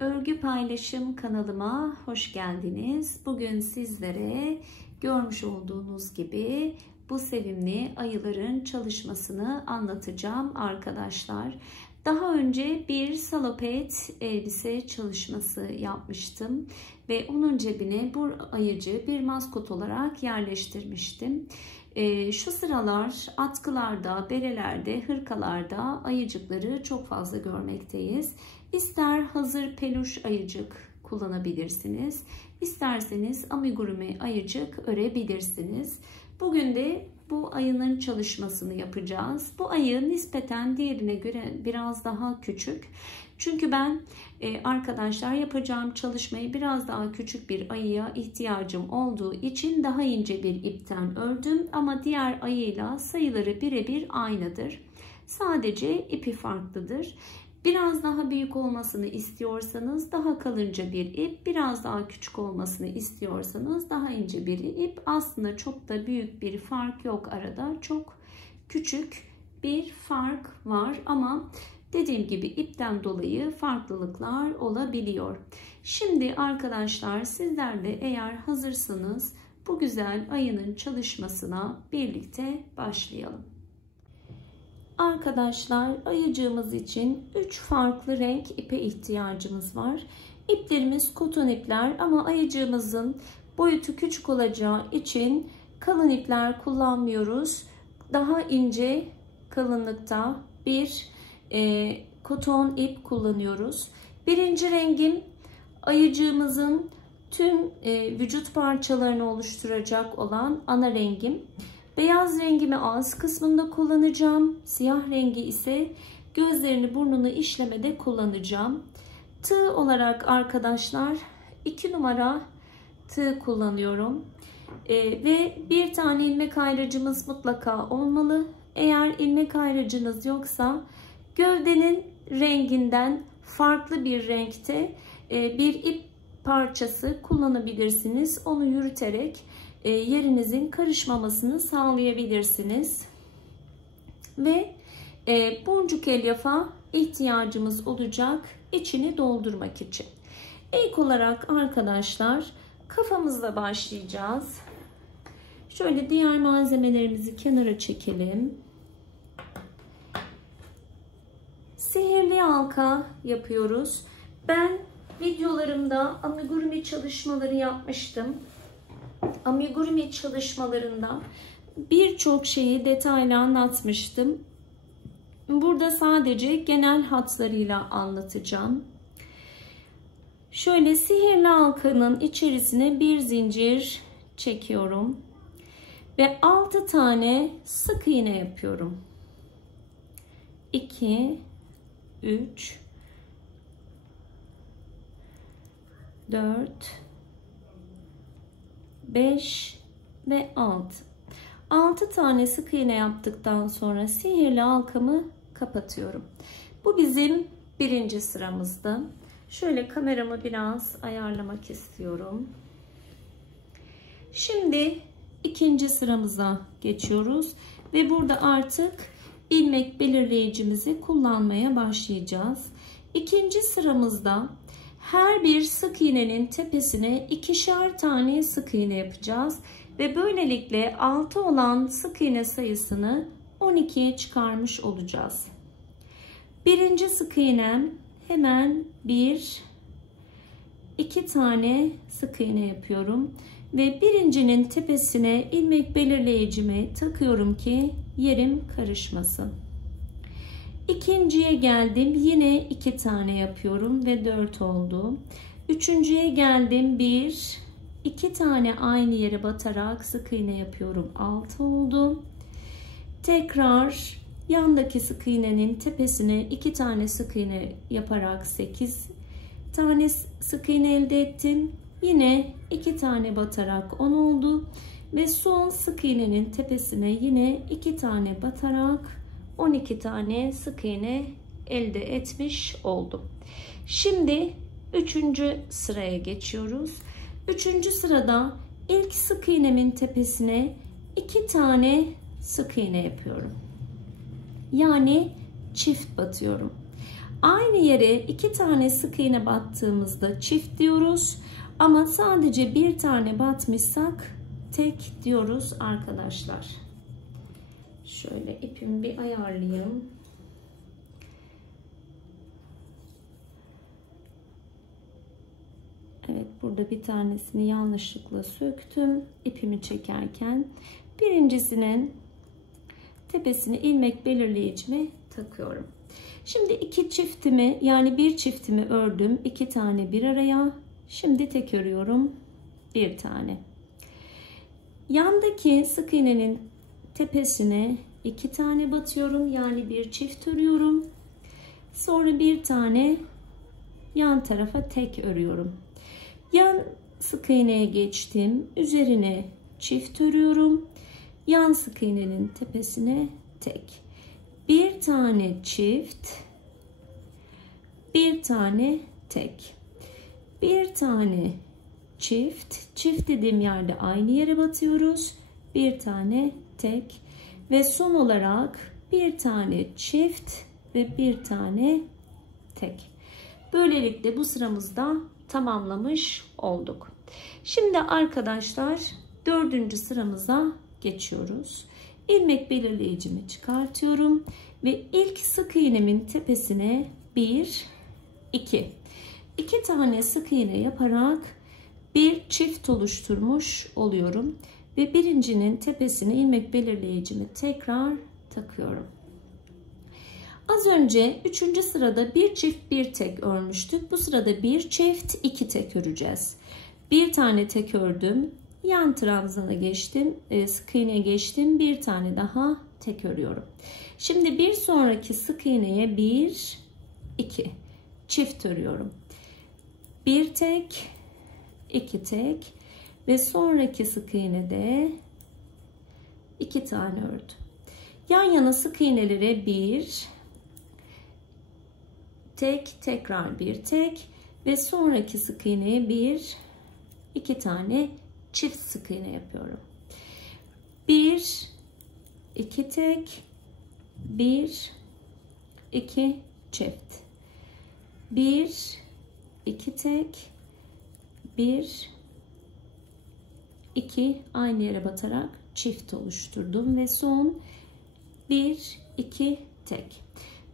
Örgü paylaşım kanalıma hoş geldiniz. Bugün sizlere görmüş olduğunuz gibi bu sevimli ayıların çalışmasını anlatacağım arkadaşlar. Daha önce bir salopet elbise çalışması yapmıştım ve onun cebine bu ayıcı bir maskot olarak yerleştirmiştim. Şu sıralar atkılarda, berelerde, hırkalarda ayıcıkları çok fazla görmekteyiz. İster hazır peluş ayıcık kullanabilirsiniz, isterseniz amigurumi ayıcık örebilirsiniz. Bugün de bu ayının çalışmasını yapacağız. Bu ayı nispeten diğerine göre biraz daha küçük. Çünkü ben arkadaşlar yapacağım çalışmayı biraz daha küçük bir ayıya ihtiyacım olduğu için daha ince bir ipten ördüm. Ama diğer ayıyla sayıları birebir aynıdır. Sadece ipi farklıdır. Biraz daha büyük olmasını istiyorsanız daha kalınca bir ip, biraz daha küçük olmasını istiyorsanız daha ince bir ip. Aslında çok da büyük bir fark yok arada. Çok küçük bir fark var ama dediğim gibi ipten dolayı farklılıklar olabiliyor. Şimdi arkadaşlar sizler de eğer hazırsanız bu güzel ayının çalışmasına birlikte başlayalım. Arkadaşlar ayıcığımız için 3 farklı renk ipe ihtiyacımız var. İplerimiz koton ipler ama ayıcığımızın boyutu küçük olacağı için kalın ipler kullanmıyoruz. Daha ince kalınlıkta bir koton ip kullanıyoruz. Birinci rengim ayıcığımızın tüm vücut parçalarını oluşturacak olan ana rengim. Beyaz rengimi ağız kısmında kullanacağım. Siyah rengi ise gözlerini, burnunu işlemede kullanacağım. Tığ olarak arkadaşlar 2 numara tığ kullanıyorum. Ve bir tane ilmek ayracımız mutlaka olmalı. Eğer ilmek ayracınız yoksa gövdenin renginden farklı bir renkte bir ip parçası kullanabilirsiniz. Onu yürüterek yerinizin karışmamasını sağlayabilirsiniz. Ve boncuk elyaf'a ihtiyacımız olacak içini doldurmak için. İlk olarak arkadaşlar kafamızla başlayacağız. Şöyle diğer malzemelerimizi kenara çekelim. Sihirli halka yapıyoruz. Ben videolarımda amigurumi çalışmaları yapmıştım. Amigurumi çalışmalarında birçok şeyi detaylı anlatmıştım. Burada sadece genel hatlarıyla anlatacağım. Şöyle sihirli halkanın içerisine bir zincir çekiyorum ve 6 tane sık iğne yapıyorum. 2 3 4 5 ve 6 tane sık iğne yaptıktan sonra sihirli halkamı kapatıyorum. Bu bizim birinci sıramızdı. Şöyle kameramı biraz ayarlamak istiyorum. Şimdi ikinci sıramıza geçiyoruz ve burada artık ilmek belirleyicimizi kullanmaya başlayacağız. İkinci sıramızda her bir sık iğnenin tepesine 2'şer tane sık iğne yapacağız ve böylelikle 6 olan sık iğne sayısını 12'ye çıkarmış olacağız. Birinci sık iğnem hemen 2 tane sık iğne yapıyorum ve birincinin tepesine ilmek belirleyicimi takıyorum ki yerim karışmasın. İkinciye geldim, yine 2 tane yapıyorum ve 4 oldu. Üçüncüye geldim, 2 tane aynı yere batarak sık iğne yapıyorum, 6 oldu. Tekrar yandaki sık iğnenin tepesine 2 tane sık iğne yaparak 8 tane sık iğne elde ettim. Yine 2 tane batarak 10 oldu ve son sık iğnenin tepesine yine 2 tane batarak 12 tane sık iğne elde etmiş oldum. Şimdi 3. sıraya geçiyoruz. 3. sırada ilk sık iğnemin tepesine 2 tane sık iğne yapıyorum. Yani çift batıyorum. Aynı yere 2 tane sık iğne battığımızda çift diyoruz. Ama sadece bir tane batmışsak tek diyoruz arkadaşlar. Şöyle ipimi bir ayarlayayım. Evet, burada bir tanesini yanlışlıkla söktüm ipimi çekerken. Birincisinin tepesine ilmek belirleyicimi takıyorum. Şimdi iki çiftimi, yani bir çiftimi ördüm. 2 tane bir araya. Şimdi tek örüyorum. Bir tane. Yandaki sık iğnenin tepesine 2 tane batıyorum. Yani bir çift örüyorum. Sonra bir tane yan tarafa tek örüyorum. Yan sık iğneye geçtim. Üzerine çift örüyorum. Yan sık iğnenin tepesine tek. Bir tane çift. Bir tane tek. Bir tane çift. Çift dediğim yerde aynı yere batıyoruz. Bir tane tek. Ve son olarak bir tane çift ve bir tane tek. Böylelikle bu sıramızda tamamlamış olduk. Şimdi arkadaşlar 4. sıramıza geçiyoruz. İlmek belirleyicimi çıkartıyorum ve ilk sık iğnemin tepesine 1, 2 tane sık iğne yaparak bir çift oluşturmuş oluyorum ve birincinin tepesine ilmek belirleyicimi tekrar takıyorum. Az önce 3. sırada bir çift bir tek örmüştük. Bu sırada bir çift 2 tek öreceğiz. Bir tane tek ördüm. Yan trabzana geçtim. Sık iğneye geçtim. Bir tane daha tek örüyorum. Şimdi bir sonraki sık iğneye 1, 2 çift örüyorum. Bir tek, 2 tek ve sonraki sık iğnede 2 tane ördüm. Yan yana sık iğnelere 1 tek, tekrar bir tek ve sonraki sık iğneye 1, 2 tane çift sık iğne yapıyorum. 1, 2 tek, 1, 2 çift. 1, 2 tek, 1, 2 aynı yere batarak çift oluşturdum ve son 1, 2 tek.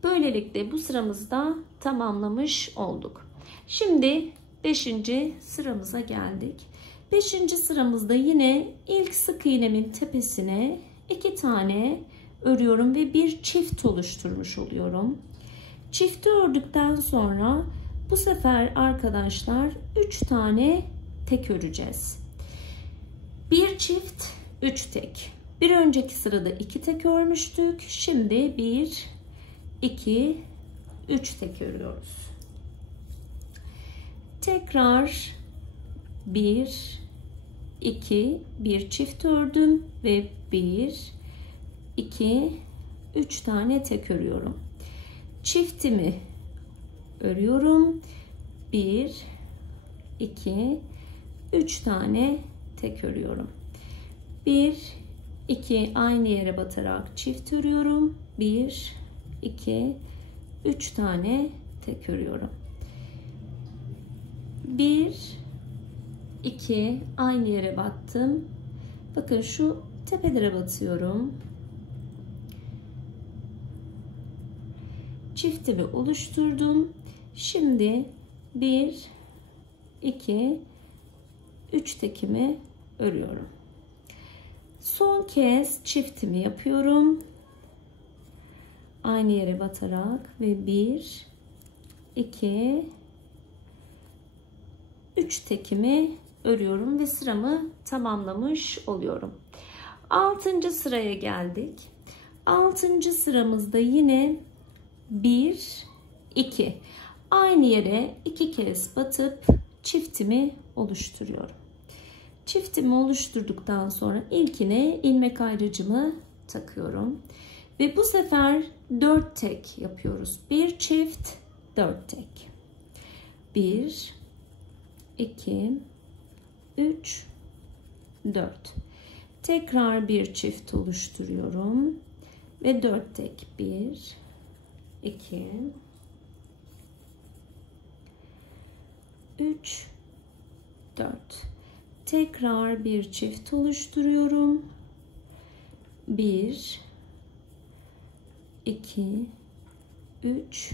Böylelikle bu sıramızda tamamlamış olduk. Şimdi 5. sıramıza geldik. 5. sıramızda yine ilk sık iğnemin tepesine 2 tane örüyorum ve bir çift oluşturmuş oluyorum. Çifti ördükten sonra bu sefer arkadaşlar 3 tane tek öreceğiz. Bir çift 3 tek. Bir önceki sırada 2 tek örmüştük. Şimdi 1, 2, 3 tek örüyoruz. Tekrar 1, 2, bir çift ördüm ve 1, 2, 3 tane tek örüyorum. Çiftimi örüyorum. 1, 2, 3 tane tek örüyorum. 1, 2 aynı yere batarak çift örüyorum. 1, 2, 3 tane tek örüyorum. 1, 2 aynı yere battım. Bakın şu tepelere batıyorum. Çiftimi oluşturdum. Şimdi 1, 2, 3 tekimi örüyorum. Son kez çiftimi yapıyorum. Aynı yere batarak ve 1, 2, 3 tekimi örüyorum ve sıramı tamamlamış oluyorum. 6. sıraya geldik. 6. sıramızda yine 1, 2 aynı yere 2 kez batıp çiftimi oluşturuyorum. Çiftimi oluşturduktan sonra ilkine ilmek ayrıcımı takıyorum ve bu sefer 4 tek yapıyoruz. Bir çift 4 tek. 1, 2, 3, 4. Tekrar bir çift oluşturuyorum ve 4 tek. 1, 2, 3, 4. Tekrar bir çift oluşturuyorum. 1, 2, 3,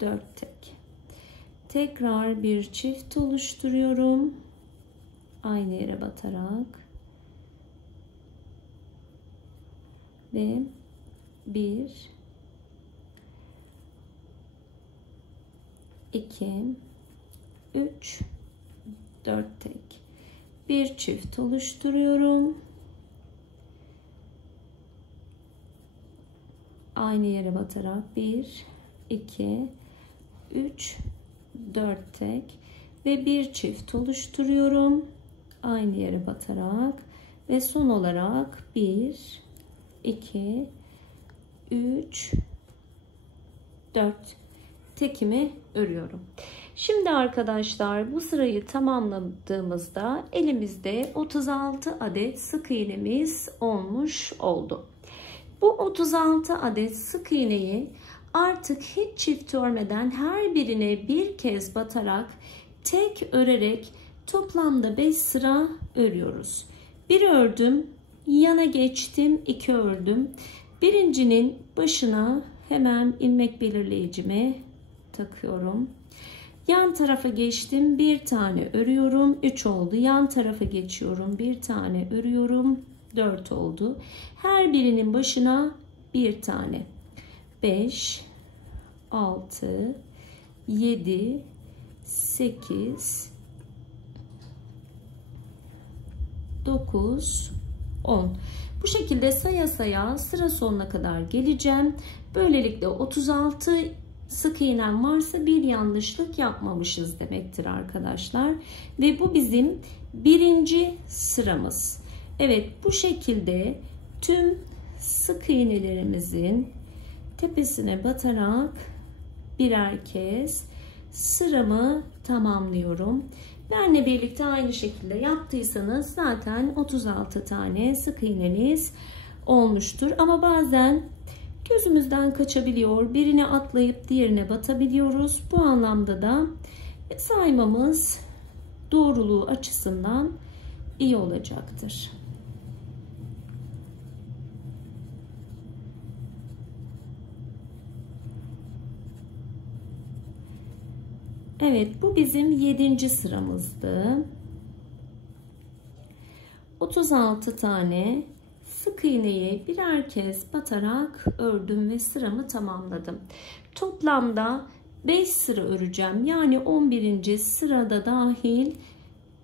4 tek. Tekrar bir çift oluşturuyorum. Aynı yere batarak. Ve 1, 2, 3, 4 tek. Bir çift oluşturuyorum. Aynı yere batarak 1, 2, 3, 4 tek ve bir çift oluşturuyorum. Aynı yere batarak ve son olarak 1, 2, 3, 4 tekimi örüyorum. Şimdi arkadaşlar bu sırayı tamamladığımızda elimizde 36 adet sık iğnemiz olmuş oldu. Bu 36 adet sık iğneyi artık hiç çift örmeden her birine bir kez batarak tek örerek toplamda 5 sıra örüyoruz. Bir ördüm, yana geçtim, 2 ördüm. Birincinin başına hemen ilmek belirleyicimi takıyorum. Yan tarafa geçtim, bir tane örüyorum, 3 oldu. Yan tarafa geçiyorum, bir tane örüyorum, 4 oldu. Her birinin başına bir tane. 5, 6, 7, 8, 9, 10. Bu şekilde saya saya sıra sonuna kadar geleceğim. Böylelikle 36 sık iğnem varsa bir yanlışlık yapmamışız demektir arkadaşlar. Ve bu bizim birinci sıramız. Evet, bu şekilde tüm sık iğnelerimizin tepesine batarak birer kez sıramı tamamlıyorum. Benle birlikte aynı şekilde yaptıysanız zaten 36 tane sık iğneniz olmuştur. Ama bazen gözümüzden kaçabiliyor. Birine atlayıp diğerine batabiliyoruz. Bu anlamda da saymamız doğruluğu açısından iyi olacaktır. Evet, bu bizim 7. sıramızdı. 36 tane sık iğneyi birer kez batarak ördüm ve sıramı tamamladım. Toplamda 5 sıra öreceğim. Yani 11. sırada dahil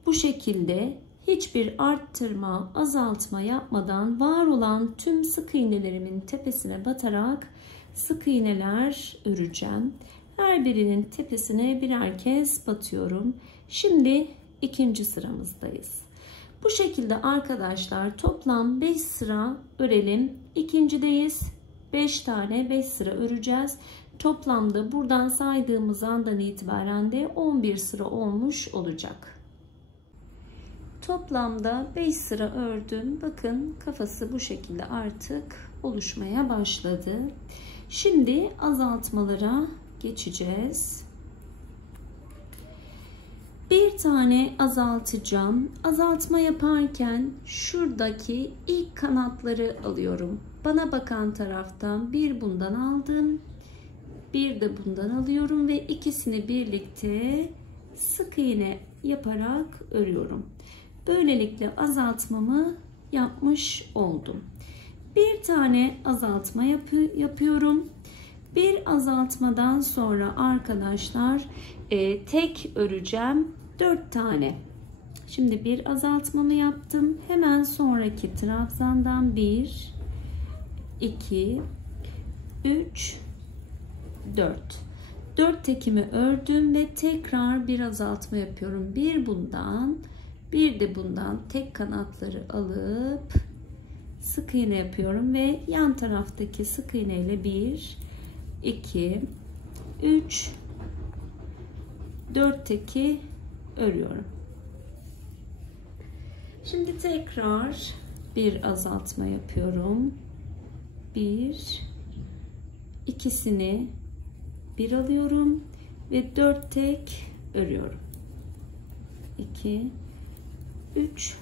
bu şekilde hiçbir arttırma, azaltma yapmadan var olan tüm sık iğnelerimin tepesine batarak sık iğneler öreceğim. Her birinin tepesine birer kez batıyorum. Şimdi 2. sıramızdayız. Bu şekilde arkadaşlar toplam 5 sıra örelim. İkincideyiz. 5 tane 5 sıra öreceğiz. Toplamda buradan saydığımız andan itibaren de 11 sıra olmuş olacak. Toplamda 5 sıra ördüm. Bakın kafası bu şekilde artık oluşmaya başladı. Şimdi azaltmalara geçeceğiz. Bir tane azaltacağım. Azaltma yaparken şuradaki ilk kanatları alıyorum. Bana bakan taraftan bir bundan aldım. Bir de bundan alıyorum ve ikisini birlikte sık iğne yaparak örüyorum. Böylelikle azaltmamı yapmış oldum. Bir tane azaltma yapıyorum. Bir azaltmadan sonra arkadaşlar tek öreceğim 4 tane. Şimdi bir azaltmamı yaptım. Hemen sonraki trabzandan 1, 2, 3, 4. 4 tekimi ördüm ve tekrar bir azaltma yapıyorum. Bir bundan, bir de bundan tek kanatları alıp sık iğne yapıyorum ve yan taraftaki sık iğne ile 1, 2, 3, 4 teki örüyorum. Şimdi tekrar bir azaltma yapıyorum. İkisini bir alıyorum ve 4 tek örüyorum. 2, 3,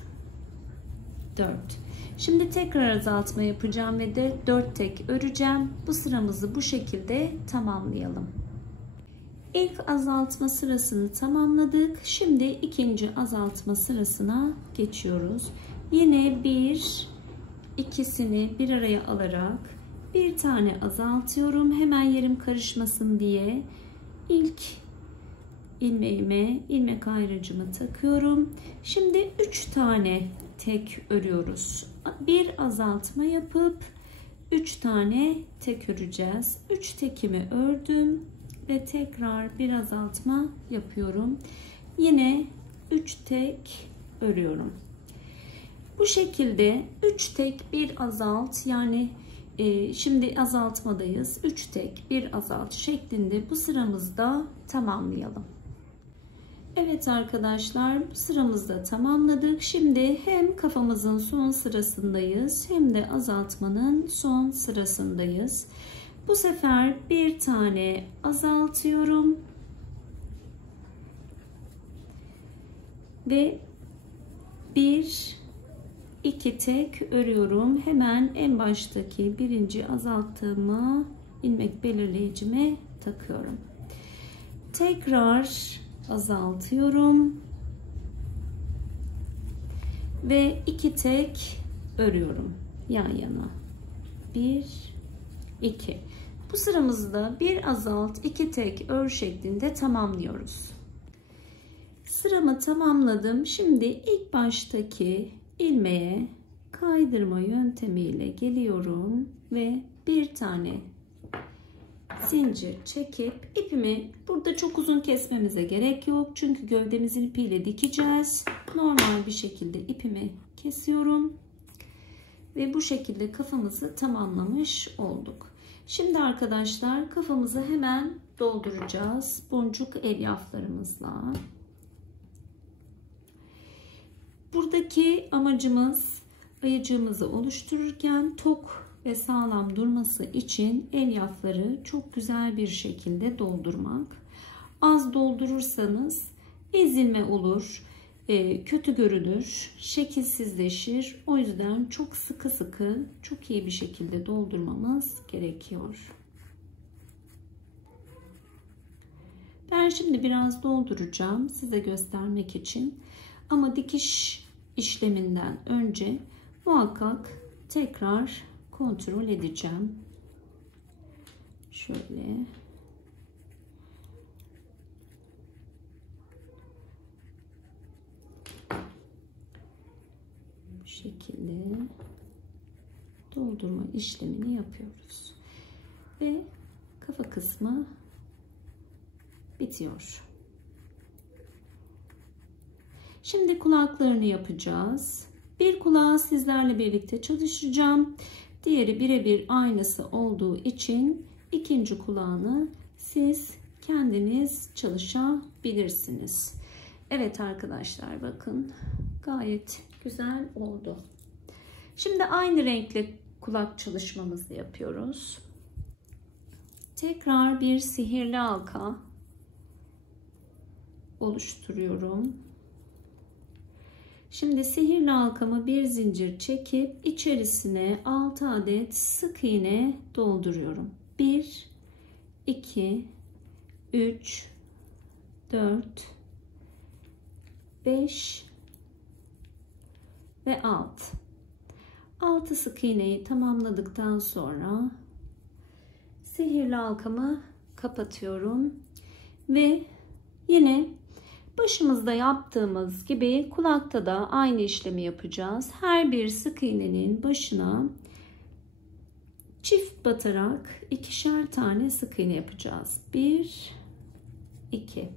4. Şimdi tekrar azaltma yapacağım ve de 4 tek öreceğim. Bu sıramızı bu şekilde tamamlayalım. İlk azaltma sırasını tamamladık. Şimdi ikinci azaltma sırasına geçiyoruz. Yine ikisini bir araya alarak bir tane azaltıyorum. Hemen yerim karışmasın diye ilk ilmeğime ilmek ayrıcımı takıyorum. Şimdi 3 tane tek örüyoruz. Bir azaltma yapıp 3 tane tek öreceğiz. 3 tekimi ördüm ve tekrar bir azaltma yapıyorum. Yine 3 tek örüyorum. Bu şekilde 3 tek bir azalt, yani şimdi azaltmadayız. 3 tek bir azalt şeklinde bu sıramızda tamamlayalım. Evet arkadaşlar, bu sıramızda tamamladık. Şimdi hem kafamızın son sırasındayız hem de azaltmanın son sırasındayız. Bu sefer bir tane azaltıyorum ve 2 tek örüyorum. Hemen en baştaki birinci azalttığımı ilmek belirleyicime takıyorum. Tekrar azaltıyorum ve 2 tek örüyorum yan yana. 1, 2. Bu sıramızda bir azalt 2 tek ör şeklinde tamamlıyoruz. Sıramı tamamladım. Şimdi ilk baştaki ilmeğe kaydırma yöntemiyle geliyorum ve bir tane zincir çekip ipimi burada çok uzun kesmemize gerek yok. Çünkü gövdemizin ipiyle dikeceğiz. Normal bir şekilde ipimi kesiyorum. Ve bu şekilde kafamızı tamamlamış olduk. Şimdi arkadaşlar kafamızı hemen dolduracağız. Boncuk elyaflarımızla. Buradaki amacımız ayıcığımızı oluştururken tok ve sağlam durması için elyafları çok güzel bir şekilde doldurmak. Az doldurursanız ezilme olur, kötü görünür, şekilsizleşir. O yüzden çok sıkı sıkı, çok iyi bir şekilde doldurmamız gerekiyor. Ben şimdi biraz dolduracağım size göstermek için. Ama dikiş işleminden önce muhakkak tekrar kontrol edeceğim. Şöyle. Bu şekilde doldurma işlemini yapıyoruz. Ve kafa kısmı bitiyor. Şimdi kulaklarını yapacağız. Bir kulağı sizlerle birlikte çalışacağım. Diğeri birebir aynısı olduğu için ikinci kulağını siz kendiniz çalışabilirsiniz. Evet arkadaşlar, bakın gayet güzel oldu. Şimdi aynı renkli kulak çalışmamızı yapıyoruz. Tekrar bir sihirli halka oluşturuyorum. Şimdi sihirli halkama bir zincir çekip içerisine 6 adet sık iğne dolduruyorum. 1, 2, 3, 4, 5 ve 6. 6 sık iğneyi tamamladıktan sonra sihirli halkamı kapatıyorum ve yine başımızda yaptığımız gibi kulakta da aynı işlemi yapacağız. Her bir sık iğnenin başına çift batarak ikişer tane sık iğne yapacağız. 1, 2.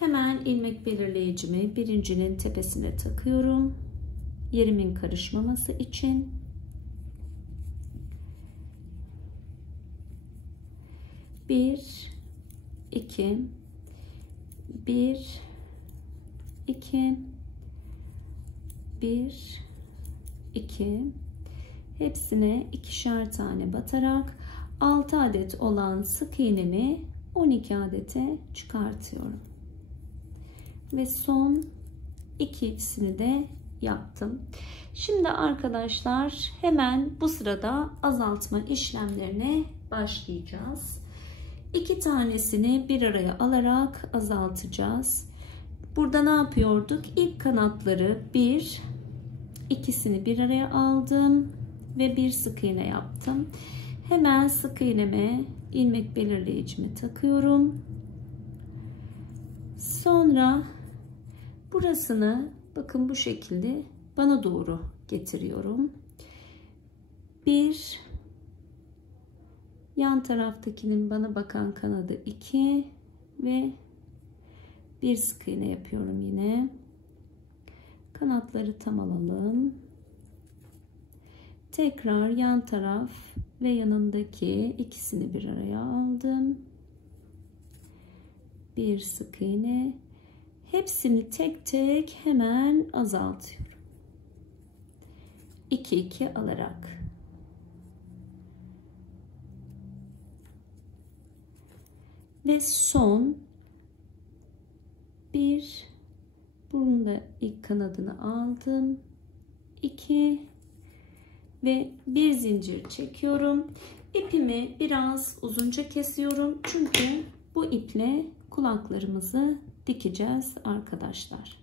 Hemen ilmek belirleyicimi birincinin tepesine takıyorum. Yerimin karışmaması için. Bir, 2, 1, 2, 1, 2. Hepsine ikişer tane batarak 6 adet olan sık iğnemi 12 adete çıkartıyorum. Ve son ikisini de yaptım. Şimdi arkadaşlar hemen bu sırada azaltma işlemlerine başlayacağız. 2 tanesini bir araya alarak azaltacağız. Burada ne yapıyorduk? İlk kanatları ikisini bir araya aldım ve bir sık iğne yaptım. Hemen sık iğneme ilmek belirleyicimi takıyorum. Sonra burasını bakın bu şekilde bana doğru getiriyorum. Bir, yan taraftakinin bana bakan kanadı 2 ve bir sık iğne yapıyorum yine. Kanatları tam alalım. Tekrar yan taraf ve yanındaki ikisini bir araya aldım. Bir sık iğne. Hepsini tek tek hemen azaltıyorum. 2 alarak. Ve son bunun da ilk kanadını aldım. 2 ve bir zincir çekiyorum. İpimi biraz uzunca kesiyorum. Çünkü bu iple kulaklarımızı dikeceğiz arkadaşlar.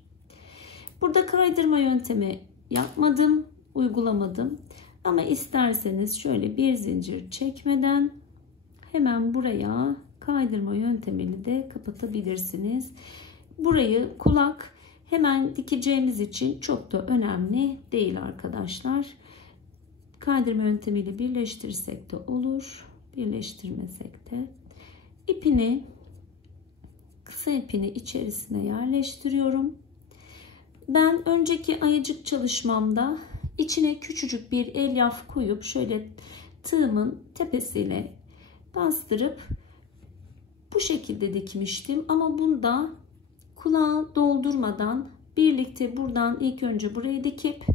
Burada kaydırma yöntemi yapmadım, uygulamadım. Ama isterseniz şöyle bir zincir çekmeden hemen buraya kaydırma yöntemiyle de kapatabilirsiniz. Burayı kulak hemen dikeceğimiz için çok da önemli değil arkadaşlar. Kaydırma yöntemiyle birleştirsek de olur, birleştirmesek de. Kısa ipini içerisine yerleştiriyorum. Ben önceki ayıcık çalışmamda içine küçücük bir elyaf koyup şöyle tığımın tepesiyle bastırıp bu şekilde dikmiştim. Ama bunda kulağı doldurmadan birlikte buradan ilk önce burayı dikip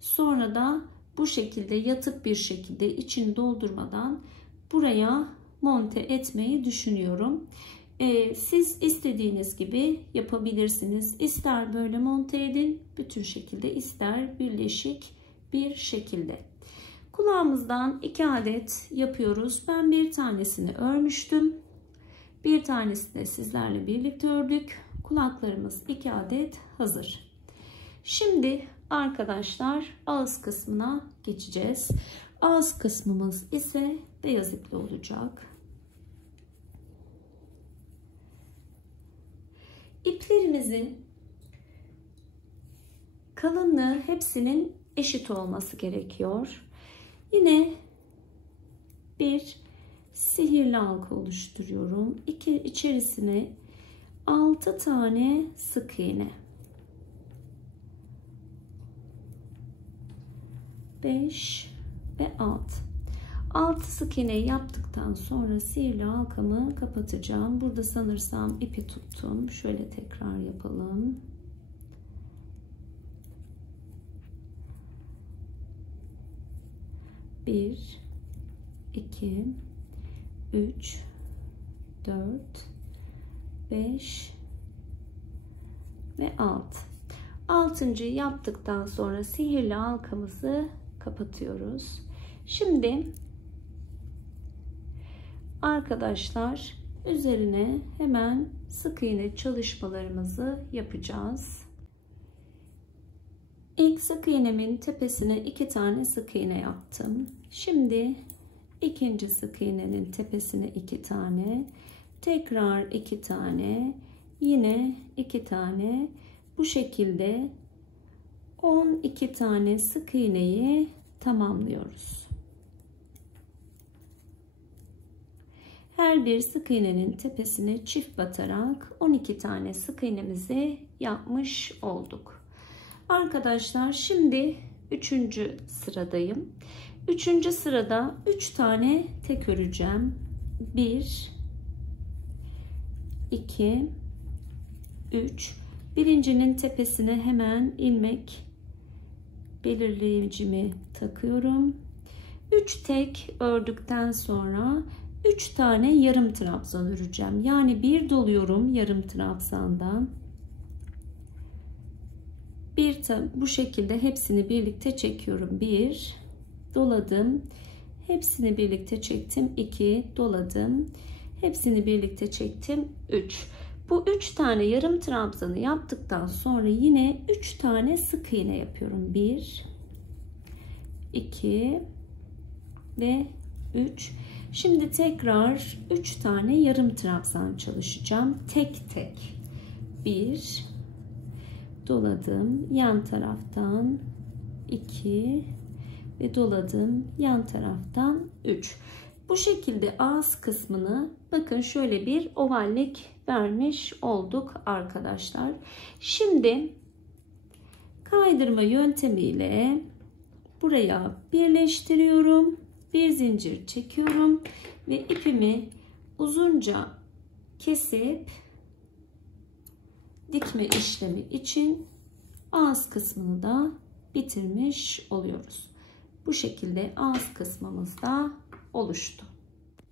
sonra da bu şekilde yatık bir şekilde içini doldurmadan buraya monte etmeyi düşünüyorum. Siz istediğiniz gibi yapabilirsiniz. İster böyle monte edin bütün şekilde, ister birleşik bir şekilde. Kulağımızdan 2 adet yapıyoruz. Ben bir tanesini örmüştüm. Bir tanesini de sizlerle birlikte ördük. Kulaklarımız 2 adet hazır. Şimdi arkadaşlar ağız kısmına geçeceğiz. Ağız kısmımız ise beyaz ipli olacak. İplerimizin kalınlığı hepsinin eşit olması gerekiyor. Yine bir sihirli halka oluşturuyorum. İçerisine 6 tane sık iğne. 5 ve 6 sık iğne yaptıktan sonra sihirli halkamı kapatacağım. Burada sanırsam ipi tuttum. Şöyle tekrar yapalım. Bir, 2, 3, 4, 5 ve 6. 6.'yı yaptıktan sonra sihirli halkamızı kapatıyoruz. Şimdi arkadaşlar üzerine hemen sık iğne çalışmalarımızı yapacağız. İlk sık iğnemin tepesine 2 tane sık iğne yaptım. Şimdi ikinci sık iğnenin tepesine 2 tane, tekrar 2 tane, yine 2 tane, bu şekilde 12 tane sık iğneyi tamamlıyoruz. Her bir sık iğnenin tepesine çift batarak 12 tane sık iğnemizi yapmış olduk. Arkadaşlar şimdi 3. sıradayım. 3. sırada 3 tane tek öreceğim. 1 2 3. Birincinin tepesine hemen ilmek belirleyicimi takıyorum. 3 tek ördükten sonra 3 tane yarım trabzan öreceğim. Yani bir doluyorum yarım trabzandan. bu şekilde hepsini birlikte çekiyorum. 1 doladım. Hepsini birlikte çektim. 2 doladım. Hepsini birlikte çektim. 3. Bu 3 tane yarım trabzanı yaptıktan sonra yine 3 tane sık iğne yapıyorum. 1 2 ve 3. Şimdi tekrar 3 tane yarım trabzan çalışacağım. Tek tek. 1 doladım. Yan taraftan 2 ve doladım. Yan taraftan 3. Bu şekilde ağız kısmını bakın şöyle bir ovallik vermiş olduk arkadaşlar. Şimdi kaydırma yöntemiyle buraya birleştiriyorum. Bir zincir çekiyorum ve ipimi uzunca kesip dikme işlemi için ağız kısmını da bitirmiş oluyoruz. Bu şekilde ağız kısmımız da oluştu.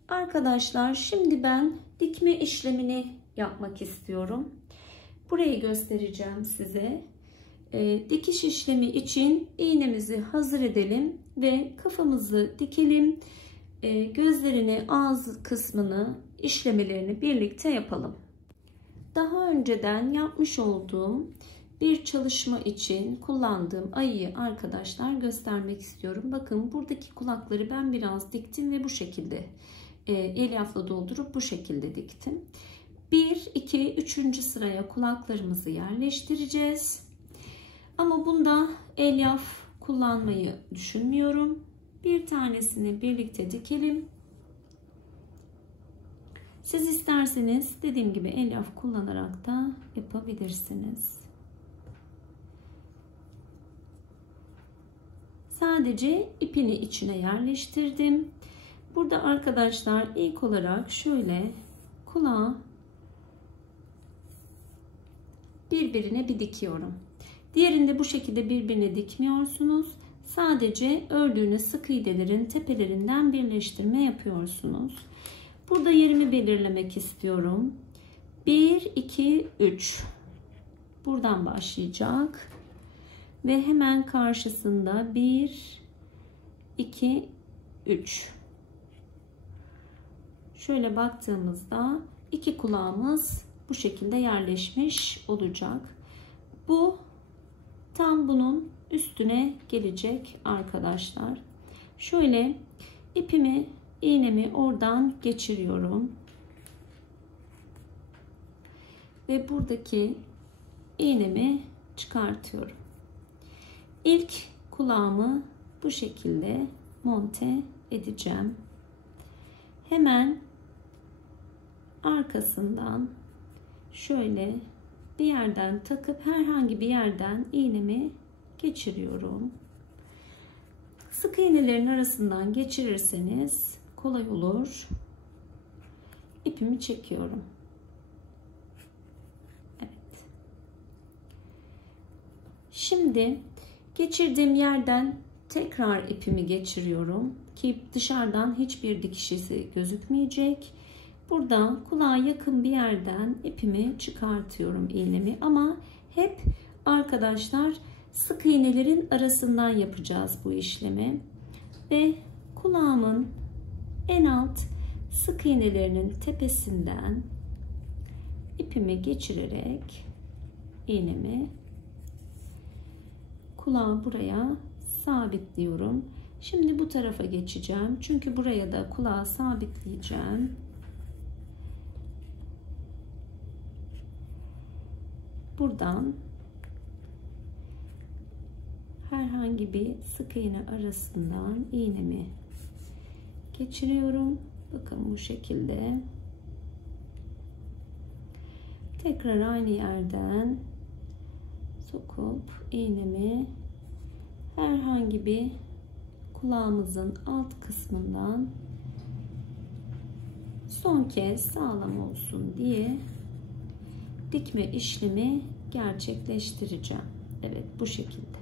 Arkadaşlar şimdi ben dikme işlemini yapmak istiyorum. Burayı göstereceğim size. Dikiş işlemi için iğnemizi hazır edelim ve kafamızı dikelim. Gözlerini, ağız kısmını, işlemelerini birlikte yapalım. Daha önceden yapmış olduğum bir çalışma için kullandığım ayıyı arkadaşlar göstermek istiyorum. Bakın buradaki kulakları ben biraz diktim ve bu şekilde elyafla doldurup bu şekilde diktim. 1, 2, 3. sıraya kulaklarımızı yerleştireceğiz. Ama bunda elyaf kullanmayı düşünmüyorum. Bir tanesini birlikte dikelim. Siz isterseniz dediğim gibi elyaf kullanarak da yapabilirsiniz. Sadece ipini içine yerleştirdim. Burada arkadaşlar ilk olarak şöyle kulağı birbirine bir dikiyorum. Diğerinde bu şekilde birbirine dikmiyorsunuz. Sadece ördüğünüz sık iğnelerin tepelerinden birleştirme yapıyorsunuz. Burada yerimi belirlemek istiyorum. 1, 2, 3. Buradan başlayacak. Ve hemen karşısında 1, 2, 3. Şöyle baktığımızda iki kulağımız bu şekilde yerleşmiş olacak. Bu tam bunun üstüne gelecek arkadaşlar. Şöyle ipimi, iğnemi oradan geçiriyorum. Ve buradaki iğnemi çıkartıyorum. İlk kulağımı bu şekilde monte edeceğim. Hemen arkasından şöyle bir yerden takıp herhangi bir yerden iğnemi geçiriyorum. Sık iğnelerin arasından geçirirseniz kolay olur. İpimi çekiyorum. Evet. Şimdi geçirdiğim yerden tekrar ipimi geçiriyorum ki dışarıdan hiçbir dikiş izi gözükmeyecek. Buradan kulağa yakın bir yerden ipimi çıkartıyorum, iğnemi, ama hep arkadaşlar sık iğnelerin arasından yapacağız bu işlemi ve kulağımın en alt sık iğnelerinin tepesinden ipimi geçirerek iğnemi kulağı buraya sabitliyorum. Şimdi bu tarafa geçeceğim. Çünkü buraya da kulağı sabitleyeceğim. Buradan herhangi bir sık iğne arasından iğnemi geçiriyorum. Bakın bu şekilde. Tekrar aynı yerden sokup iğnemi herhangi bir kulağımızın alt kısmından son kez sağlam olsun diye dikme işlemi gerçekleştireceğim. Evet, bu şekilde.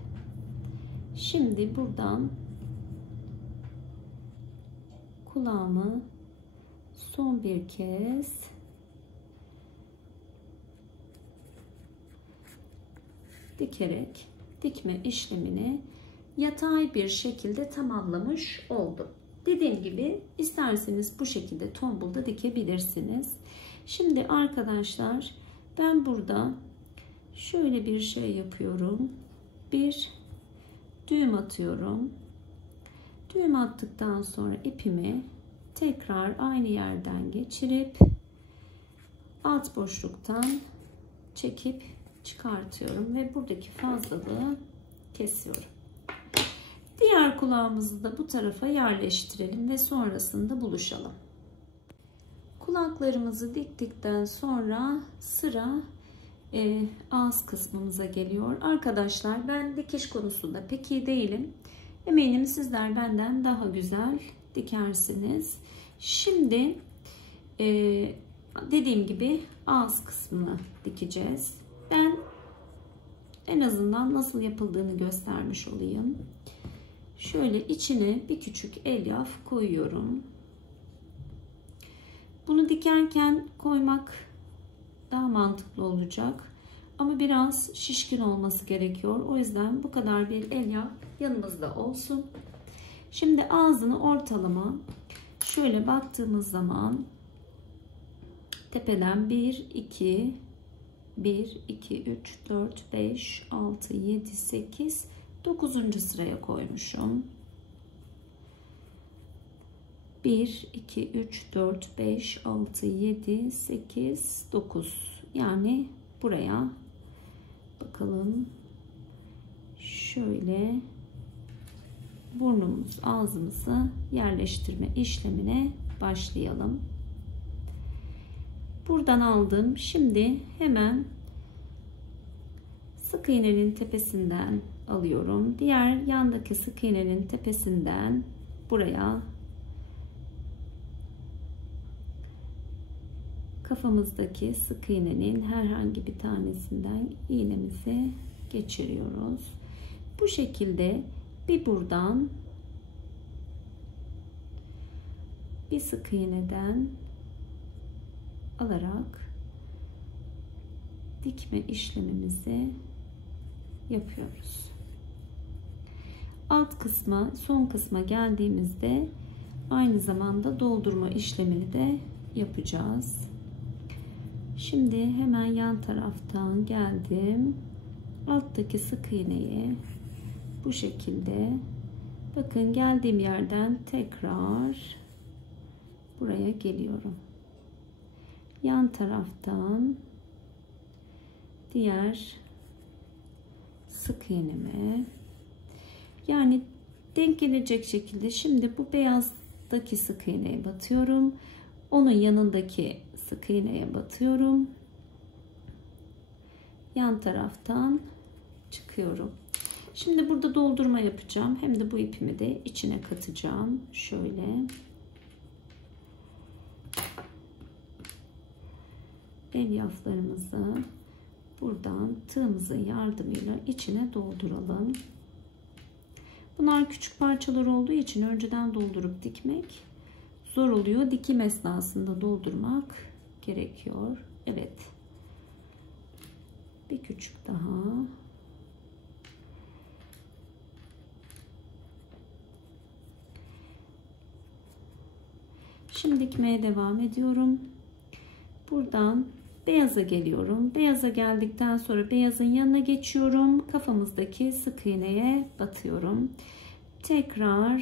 Şimdi buradan kulağımı son bir kez dikerek dikme işlemini yatay bir şekilde tamamlamış oldum. Dediğim gibi isterseniz bu şekilde tombul da dikebilirsiniz. Şimdi arkadaşlar ben burada şöyle bir şey yapıyorum. Bir düğüm atıyorum. Düğüm attıktan sonra ipimi tekrar aynı yerden geçirip alt boşluktan çekip çıkartıyorum ve buradaki fazlalığı kesiyorum. Diğer kulağımızı da bu tarafa yerleştirelim ve sonrasında buluşalım. Kulaklarımızı diktikten sonra sıra ağız kısmımıza geliyor. Arkadaşlar ben dikiş konusunda pek iyi değilim. Eminim sizler benden daha güzel dikersiniz. Şimdi dediğim gibi ağız kısmını dikeceğiz. Ben en azından nasıl yapıldığını göstermiş olayım. Şöyle içine bir küçük elyaf koyuyorum. Bunu dikerken koymak daha mantıklı olacak. Ama biraz şişkin olması gerekiyor. O yüzden bu kadar bir elyaf yanımızda olsun. Şimdi ağzını ortalama şöyle baktığımız zaman tepeden 1, 2, 3, 4, 5, 6, 7, 8, 9. sıraya koymuşum. 1, 2, 3, 4, 5, 6, 7, 8, 9. Yani buraya bakalım. Şöyle burnumuz, ağzımızı yerleştirme işlemine başlayalım. Buradan aldım. Şimdi hemen sık iğnenin tepesinden alıyorum. Diğer yandaki sık iğnenin tepesinden buraya kafamızdaki sık iğnenin herhangi bir tanesinden iğnemizi geçiriyoruz. Bu şekilde bir buradan bir sık iğneden alarak dikme işlemimizi yapıyoruz. Alt kısma, son kısma geldiğimizde aynı zamanda doldurma işlemini de yapacağız. Şimdi hemen yan taraftan geldim. Alttaki sık iğneyi bu şekilde, bakın geldiğim yerden tekrar buraya geliyorum. Yan taraftan diğer sık iğneme, yani denk gelecek şekilde şimdi bu beyazdaki sık iğneye batıyorum. Onun yanındaki sık iğneye batıyorum. Yan taraftan çıkıyorum. Şimdi burada doldurma yapacağım. Hem de bu ipimi de içine katacağım. Şöyle. Elyaflarımızı buradan tığımızın yardımıyla içine dolduralım. Bunlar küçük parçalar olduğu için önceden doldurup dikmek zor oluyor. Dikim esnasında doldurmak gerekiyor. Evet. Bir küçük daha. Şimdi dikmeye devam ediyorum. Buradan beyaza geliyorum. Beyaza geldikten sonra beyazın yanına geçiyorum. Kafamızdaki sık iğneye batıyorum. Tekrar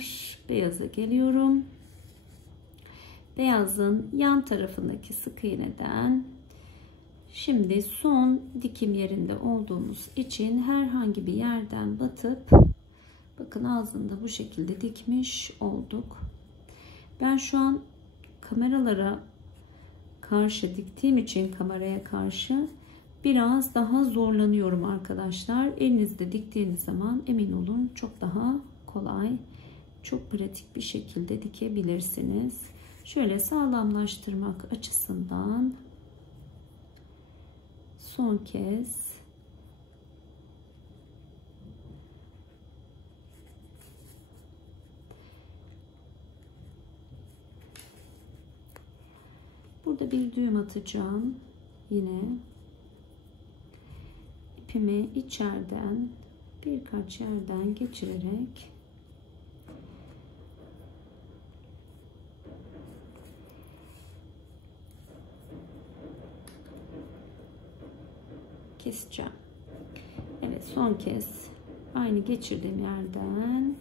beyaza geliyorum. Beyazın yan tarafındaki sık iğneden şimdi son dikim yerinde olduğumuz için herhangi bir yerden batıp, bakın ağzında bu şekilde dikmiş olduk. Ben şu an kameralara karşı diktiğim için, kameraya karşı biraz daha zorlanıyorum arkadaşlar. Elinizde diktiğiniz zaman emin olun çok daha kolay, çok pratik bir şekilde dikebilirsiniz. Şöyle sağlamlaştırmak açısından son kez burada bir düğüm atacağım. Yine ipimi içeriden birkaç yerden geçirerek keseceğim. Evet, son kez aynı geçirdiğim yerden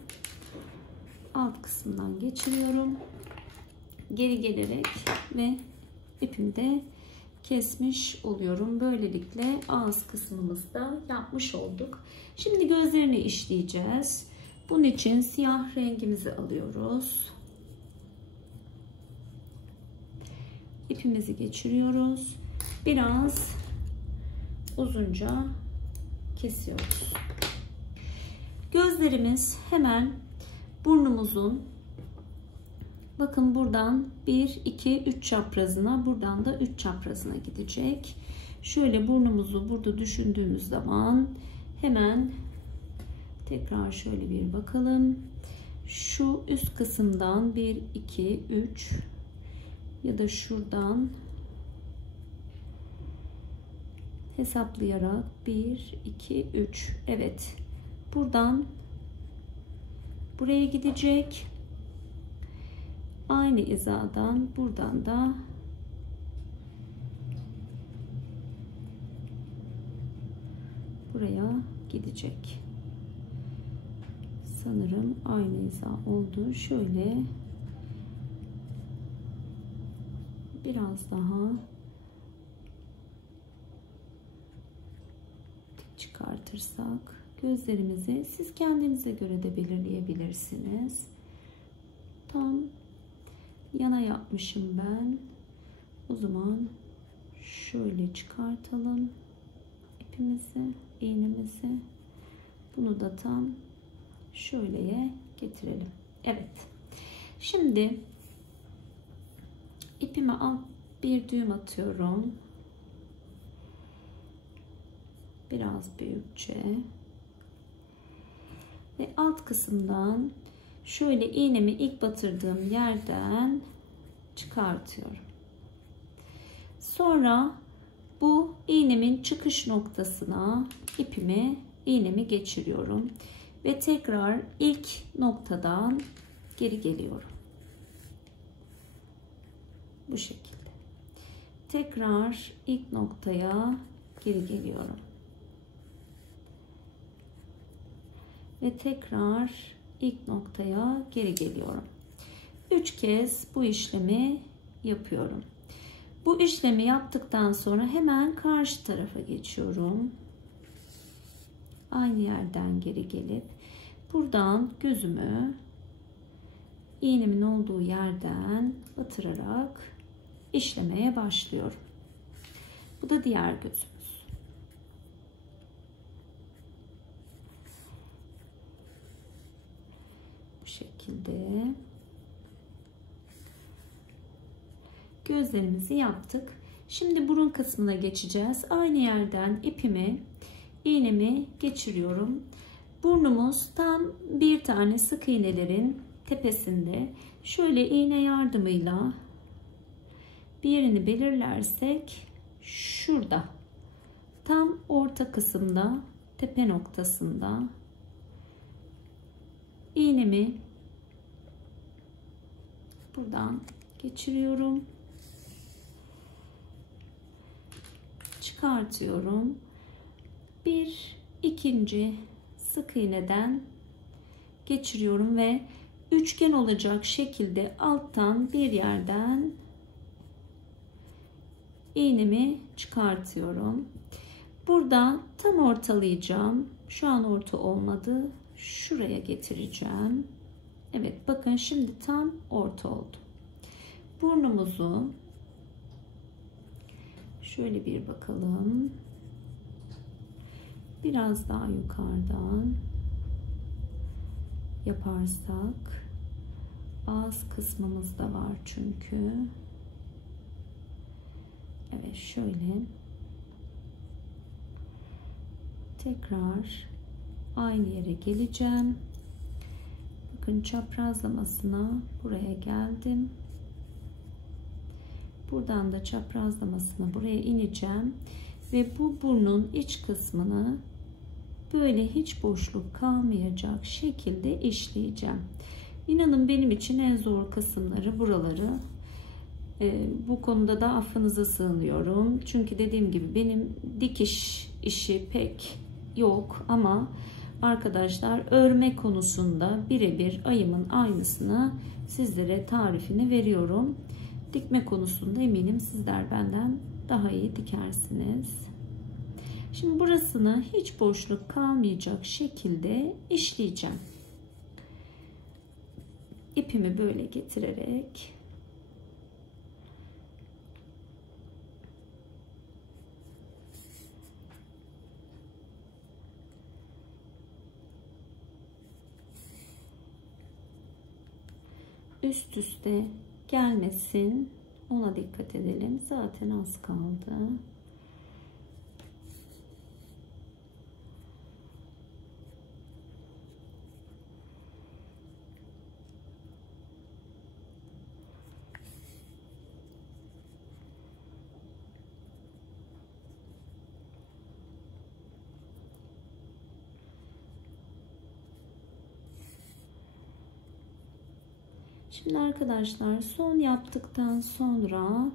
alt kısmından geçiriyorum. Geri gelerek ve ipimi de kesmiş oluyorum. Böylelikle ağız kısmımızı da yapmış olduk. Şimdi gözlerini işleyeceğiz. Bunun için siyah rengimizi alıyoruz. İpimizi geçiriyoruz. Biraz uzunca kesiyoruz. Gözlerimiz hemen burnumuzun, bakın buradan 1 2 3 çaprazına, buradan da 3 çaprazına gidecek. Şöyle burnumuzu burada düşündüğümüz zaman hemen tekrar şöyle bir bakalım. Şu üst kısımdan 1 2 3 ya da şuradan hesaplayarak 1 2 3, evet, buradan buraya gidecek. Aynı hizadan buradan da buraya gidecek. Sanırım aynı hiza oldu. Şöyle biraz daha çıkartırsak gözlerimizi siz kendinize göre de belirleyebilirsiniz. Tam yana yapmışım ben. O zaman şöyle çıkartalım ipimizi, iğnemizi. Bunu da tam şöyleye getirelim. Evet. Şimdi ipimi alt bir düğüm atıyorum. Biraz büyükçe. Ve alt kısımdan şöyle iğnemi ilk batırdığım yerden çıkartıyorum. Sonra bu iğnemin çıkış noktasına iğnemi geçiriyorum ve tekrar ilk noktadan geri geliyorum. Bu şekilde. Tekrar ilk noktaya geri geliyorum. Ve tekrar ilk noktaya geri geliyorum. 3 kez bu işlemi yapıyorum. Bu işlemi yaptıktan sonra hemen karşı tarafa geçiyorum. Aynı yerden geri gelip buradan gözümü iğnemin olduğu yerden batırarak işlemeye başlıyorum. Bu da diğer gözümüz. Bu şekilde gözlerimizi yaptık. Şimdi burun kısmına geçeceğiz. Aynı yerden iğnemi geçiriyorum. Burnumuz tam bir tane sık iğnelerin tepesinde. Şöyle iğne yardımıyla bir yerini belirlersek şurada tam orta kısımda, tepe noktasında iğnemi buradan geçiriyorum. Çıkartıyorum. Bir ikinci sık iğneden geçiriyorum ve üçgen olacak şekilde alttan bir yerden iğnemi çıkartıyorum. Burada tam ortalayacağım. Şu an orta olmadı. Şuraya getireceğim. Evet, bakın şimdi tam orta oldu. Burnumuzu şöyle bir bakalım. Biraz daha yukarıdan yaparsak ağız kısmımız da var çünkü. Evet, şöyle tekrar aynı yere geleceğim. Bakın çaprazlamasına buraya geldim. Buradan da çaprazlamasına buraya ineceğim ve bu burnun iç kısmını böyle hiç boşluk kalmayacak şekilde işleyeceğim. İnanın benim için en zor kısımları buraları. Bu konuda da affınıza sığınıyorum. Çünkü dediğim gibi benim dikiş işi pek yok ama arkadaşlar örme konusunda birebir ayımın aynısını sizlere tarifini veriyorum. Dikme konusunda eminim sizler benden daha iyi dikersiniz. Şimdi burasını hiç boşluk kalmayacak şekilde işleyeceğim. İpimi böyle getirerek üst üste gelmesin, ona dikkat edelim. Zaten az kaldı. Şimdi arkadaşlar son yaptıktan sonra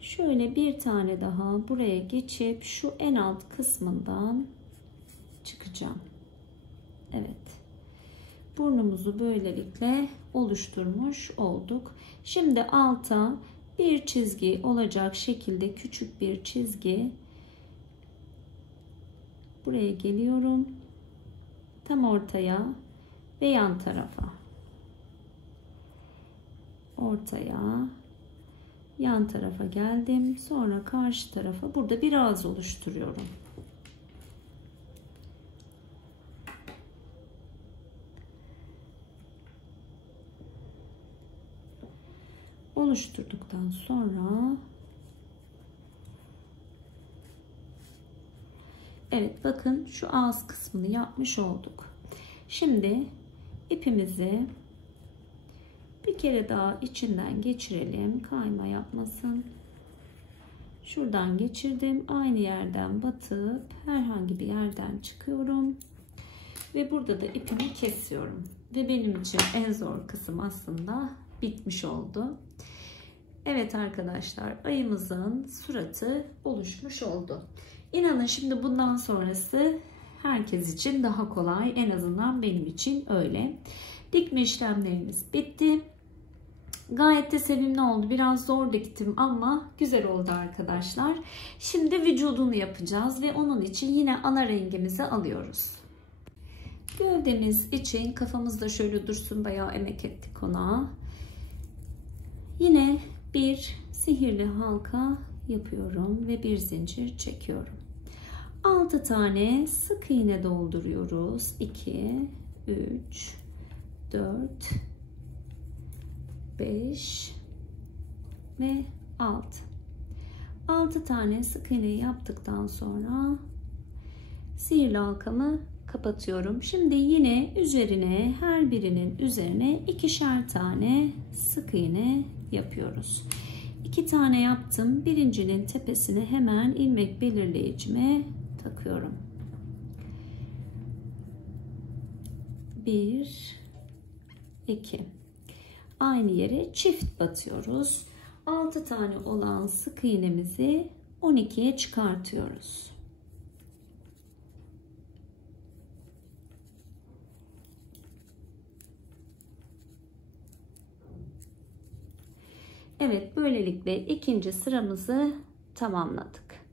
şöyle bir tane daha buraya geçip şu en alt kısmından çıkacağım. Evet. Burnumuzu böylelikle oluşturmuş olduk. Şimdi alta bir çizgi olacak şekilde küçük bir çizgi. Buraya geliyorum. Tam ortaya ve yan tarafa. Ortaya, yan tarafa geldim. Sonra karşı tarafa burada bir ağız oluşturuyorum. Oluşturduktan sonra evet, bakın şu ağız kısmını yapmış olduk. Şimdi ipimizi bir kere daha içinden geçirelim. Kayma yapmasın. Şuradan geçirdim. Aynı yerden batıp herhangi bir yerden çıkıyorum. Ve burada da ipimi kesiyorum. Ve benim için en zor kısım aslında bitmiş oldu. Evet arkadaşlar, ayımızın suratı oluşmuş oldu. İnanın şimdi bundan sonrası herkes için daha kolay. En azından benim için öyle. Dikme işlemlerimiz bitti. Gayet de sevimli oldu. Biraz zor diktim ama güzel oldu arkadaşlar. Şimdi vücudunu yapacağız ve onun için yine ana rengimizi alıyoruz. Gövdemiz için kafamızda şöyle dursun, bayağı emek ettik ona. Yine bir sihirli halka yapıyorum ve bir zincir çekiyorum. 6 tane sık iğne dolduruyoruz. 2, 3, 4, 5 ve 6 tane sık iğne yaptıktan sonra sihirli halkamı kapatıyorum. Şimdi yine üzerine, her birinin üzerine ikişer tane sık iğne yapıyoruz. 2 tane yaptım. Birincinin tepesine hemen ilmek belirleyicime takıyorum. 1, 2. Aynı yere çift batıyoruz. 6 tane olan sık iğnemizi 12'ye çıkartıyoruz. Evet, böylelikle ikinci sıramızı tamamladık.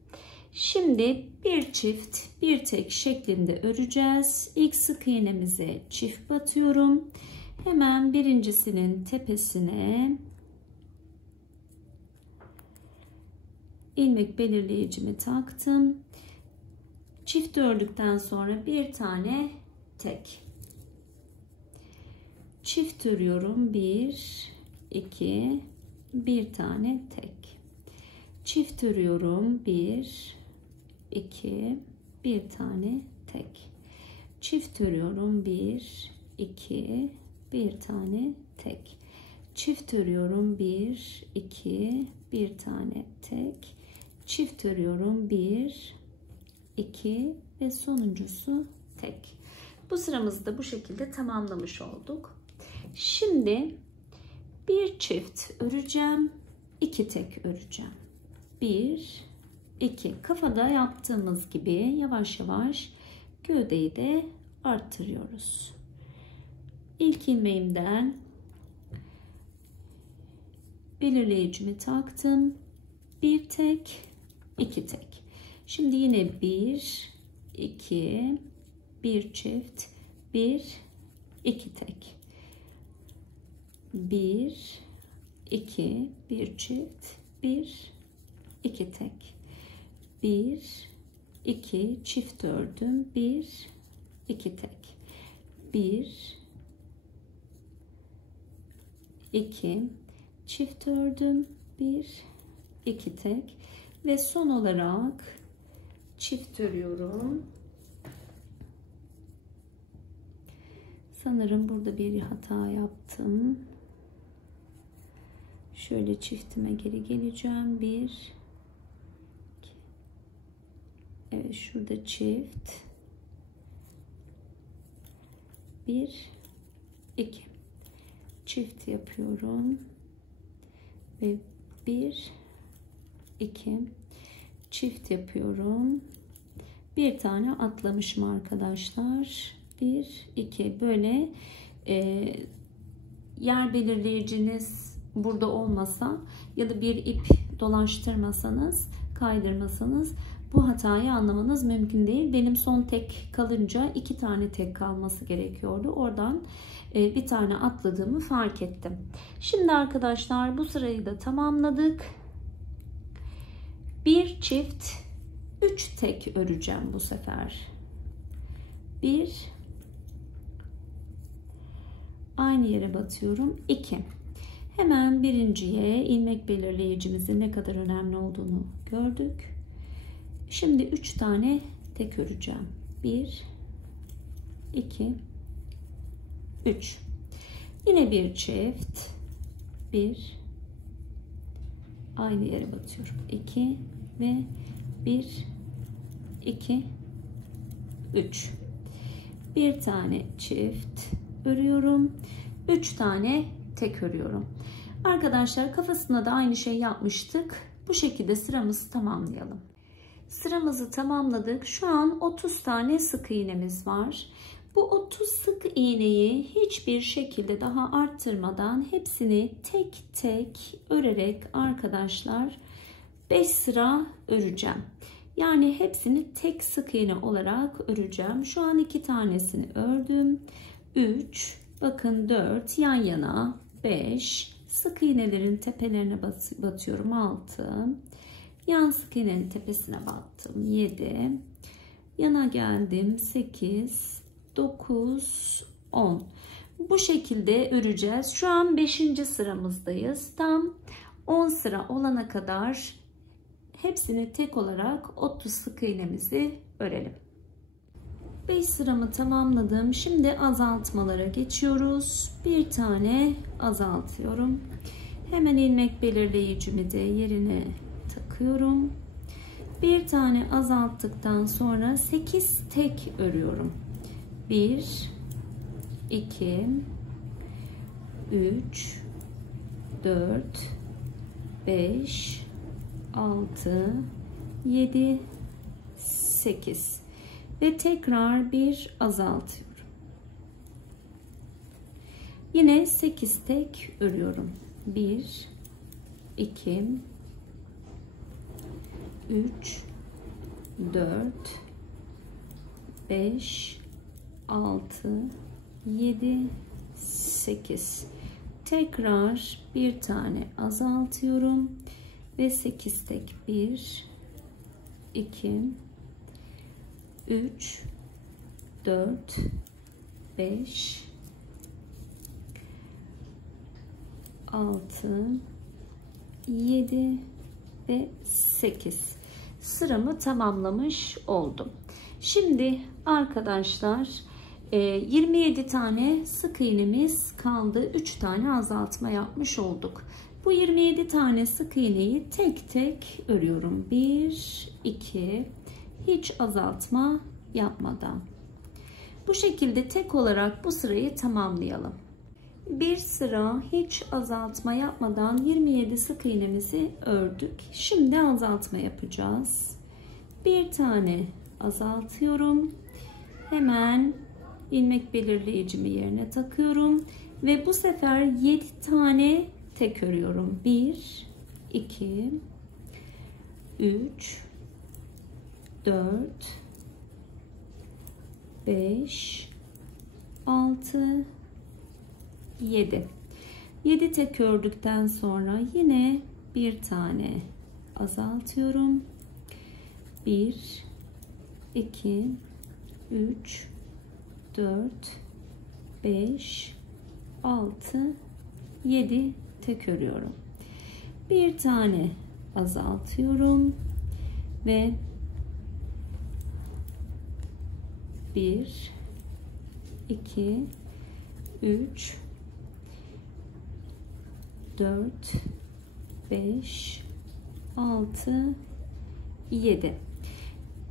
Şimdi bir çift, bir tek şeklinde öreceğiz. İlk sık iğnemize çift batıyorum. Hemen birincisinin tepesine ilmek belirleyicimi taktım. Çift ördükten sonra bir tane tek. Çift örüyorum. 1, 2, bir tane tek. Çift örüyorum. 1, 2, bir tane tek. Çift örüyorum. 1, 2, bir tane tek. Çift örüyorum. 1, 2, bir tane tek. Çift örüyorum. 1, 2 ve sonuncusu tek. Bu sıramızı da bu şekilde tamamlamış olduk. Şimdi bir çift öreceğim, 2 tek öreceğim. 1 2 kafada yaptığımız gibi yavaş yavaş gövdeyi de arttırıyoruz. İlk ilmeğimden belirleyicimi taktım. Bir tek, 2 tek. Şimdi yine 1 2 bir çift, 1 2 tek. 1 2 bir çift, 1 2 tek. 1 2 çift ördüm, 1 2 tek. 1 2 çift ördüm, 1 2 tek ve son olarak çift örüyorum. Sanırım burada bir hata yaptım. Şöyle çiftime geri geleceğim. 1 2. Evet, şurada çift. 1 2 çift yapıyorum ve 1 2 çift yapıyorum. Bir tane atlamışım arkadaşlar. 1 2 böyle yer belirleyiciniz burada olmasa ya da bir ip dolaştırmasanız, kaydırmasanız bu hatayı anlamanız mümkün değil. Benim son tek kalınca 2 tane tek kalması gerekiyordu. Oradan bir tane atladığımı fark ettim. Şimdi arkadaşlar bu sırayı da tamamladık. Bir çift, 3 tek öreceğim bu sefer. 1 aynı yere batıyorum. 2 hemen birinciye ilmek belirleyicimizin ne kadar önemli olduğunu gördük. Şimdi 3 tane tek öreceğim. 1 2 3 yine bir çift, 1 aynı yere batıyorum. 2 ve 1 2 3 bir tane çift örüyorum. 3 tane tek örüyorum. Arkadaşlar kafasına da aynı şey yapmıştık. Bu şekilde sıramızı tamamlayalım. Sıramızı tamamladık. Şu an 30 tane sık iğnemiz var. Bu 30 sık iğneyi hiçbir şekilde daha arttırmadan hepsini tek tek örerek arkadaşlar 5 sıra öreceğim. Yani hepsini tek sık iğne olarak öreceğim. Şu an 2 tanesini ördüm. 3, bakın 4 yan yana, 5 sık iğnelerin tepelerine batıyorum. 6 yan sık iğnenin tepesine battım. 7 yana geldim. 8 9 10 bu şekilde öreceğiz. Şu an 5. sıramızdayız. Tam 10 sıra olana kadar hepsini tek olarak 30 sık iğnemizi örelim. 5 sıramı tamamladım. Şimdi azaltmalara geçiyoruz. Bir tane azaltıyorum. Hemen ilmek belirleyicimi de yerine takıyorum. Bir tane azalttıktan sonra 8 tek örüyorum. 1 2 3 4 5 6 7 8 ve tekrar bir azaltıyorum. Yine 8 tek örüyorum. 1 2 3 4 5 6 7 8 tekrar bir tane azaltıyorum ve 8 tek 1 2 3 4 5 6 7 ve 8 sıramı tamamlamış oldum. Şimdi arkadaşlar 27 tane sık iğnemiz kaldı. 3 tane azaltma yapmış olduk. Bu 27 tane sık iğneyi tek tek örüyorum. 1 2 hiç azaltma yapmadan. Bu şekilde tek olarak bu sırayı tamamlayalım. Bir sıra hiç azaltma yapmadan 27 sık iğnemizi ördük. Şimdi azaltma yapacağız. Bir tane azaltıyorum. Hemen ilmek belirleyicimi yerine takıyorum ve bu sefer 7 tane tek örüyorum. 1 2 3 4 5 6 7 tek ördükten sonra yine bir tane azaltıyorum. 1 2 3 4 5 6 7 tek örüyorum. Bir tane azaltıyorum ve 1 2 3 4 5 6 7.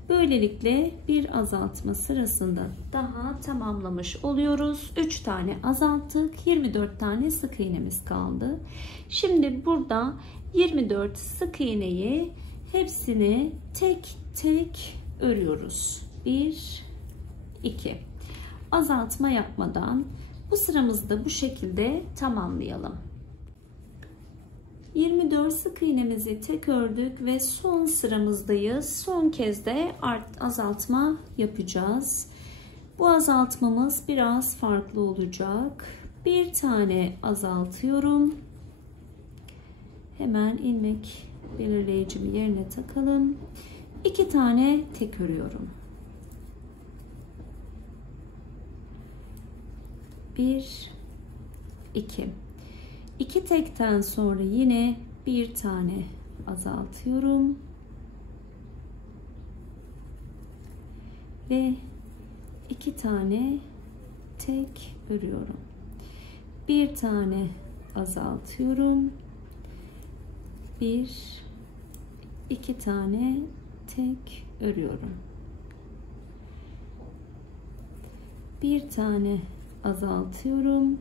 Böylelikle bir azaltma sırasında daha tamamlamış oluyoruz. 3 tane azalttık. 24 tane sık iğnemiz kaldı. Şimdi burada 24 sık iğneyi hepsini tek tek örüyoruz. 1 2. Azaltma yapmadan bu sıramızı da bu şekilde tamamlayalım. 24 sık iğnemizi tek ördük ve son sıramızdayız. Son kez de azaltma yapacağız. Bu azaltmamız biraz farklı olacak. Bir tane azaltıyorum. Hemen ilmek belirleyicimi yerine takalım. 2 tane tek örüyorum. 1 2. 2 tekten sonra yine bir tane azaltıyorum ve 2 tane tek örüyorum. Bir tane azaltıyorum. 1 2 tane tek örüyorum. Bir tane azaltıyorum.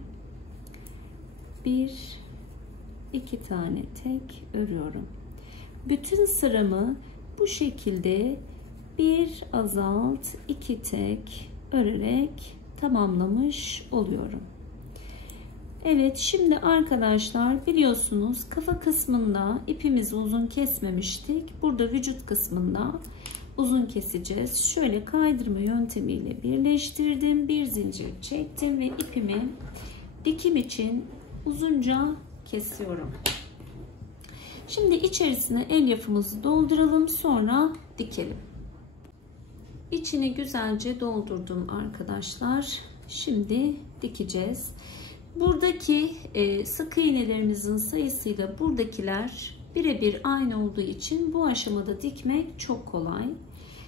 1 2 tane tek örüyorum. Bütün sıramı bu şekilde bir azalt 2 tek örerek tamamlamış oluyorum. Evet, şimdi arkadaşlar biliyorsunuz kafa kısmında ipimizi uzun kesmemiştik. Burada vücut kısmında uzun keseceğiz. Şöyle kaydırma yöntemiyle birleştirdim. Bir zincir çektim ve ipimi dikim için uzunca kesiyorum. Şimdi içerisine elyafımızı dolduralım, sonra dikelim. İçini güzelce doldurdum arkadaşlar. Şimdi dikeceğiz. Buradaki sık iğnelerimizin sayısıyla buradakiler birebir aynı olduğu için bu aşamada dikmek çok kolay.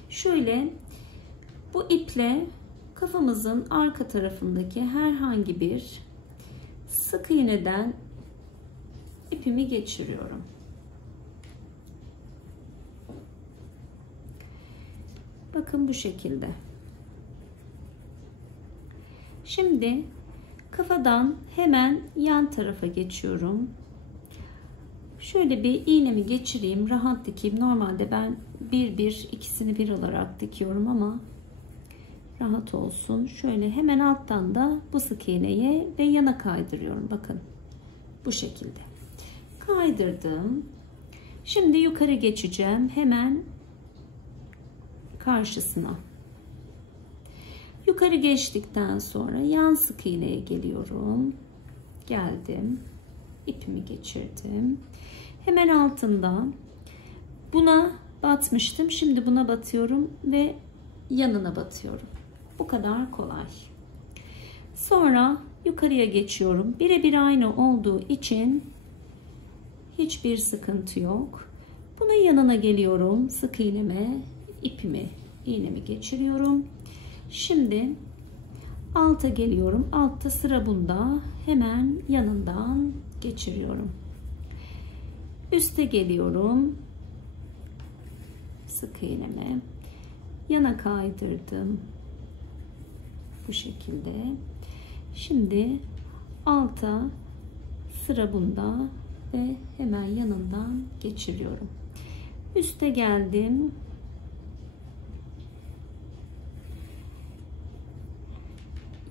Şöyle bu iple kafamızın arka tarafındaki herhangi bir sık iğneden ipimi geçiriyorum. Bakın bu şekilde. Şimdi kafadan hemen yan tarafa geçiyorum. Şöyle bir iğnemi geçireyim, rahat dikeyim. Normalde ben ikisini bir olarak dikiyorum ama rahat olsun. Şöyle hemen alttan da bu sık iğneyi ve yana kaydırıyorum. Bakın bu şekilde kaydırdım. Şimdi yukarı geçeceğim, hemen karşısına. Yukarı geçtikten sonra yan sık iğneye geliyorum. Geldim, ipimi geçirdim. Hemen altında buna batmıştım. Şimdi buna batıyorum ve yanına batıyorum. Bu kadar kolay. Sonra yukarıya geçiyorum. Birebir aynı olduğu için hiçbir sıkıntı yok. Bunun yanına geliyorum. Sık iğneme, iğnemi geçiriyorum. Şimdi alta geliyorum. Altta sıra bunda. Hemen yanından geçiriyorum. Üste geliyorum. Sık iğneme. yana kaydırdım. Bu şekilde. Şimdi alta, sıra bunda ve hemen yanından geçiriyorum. Üste geldim.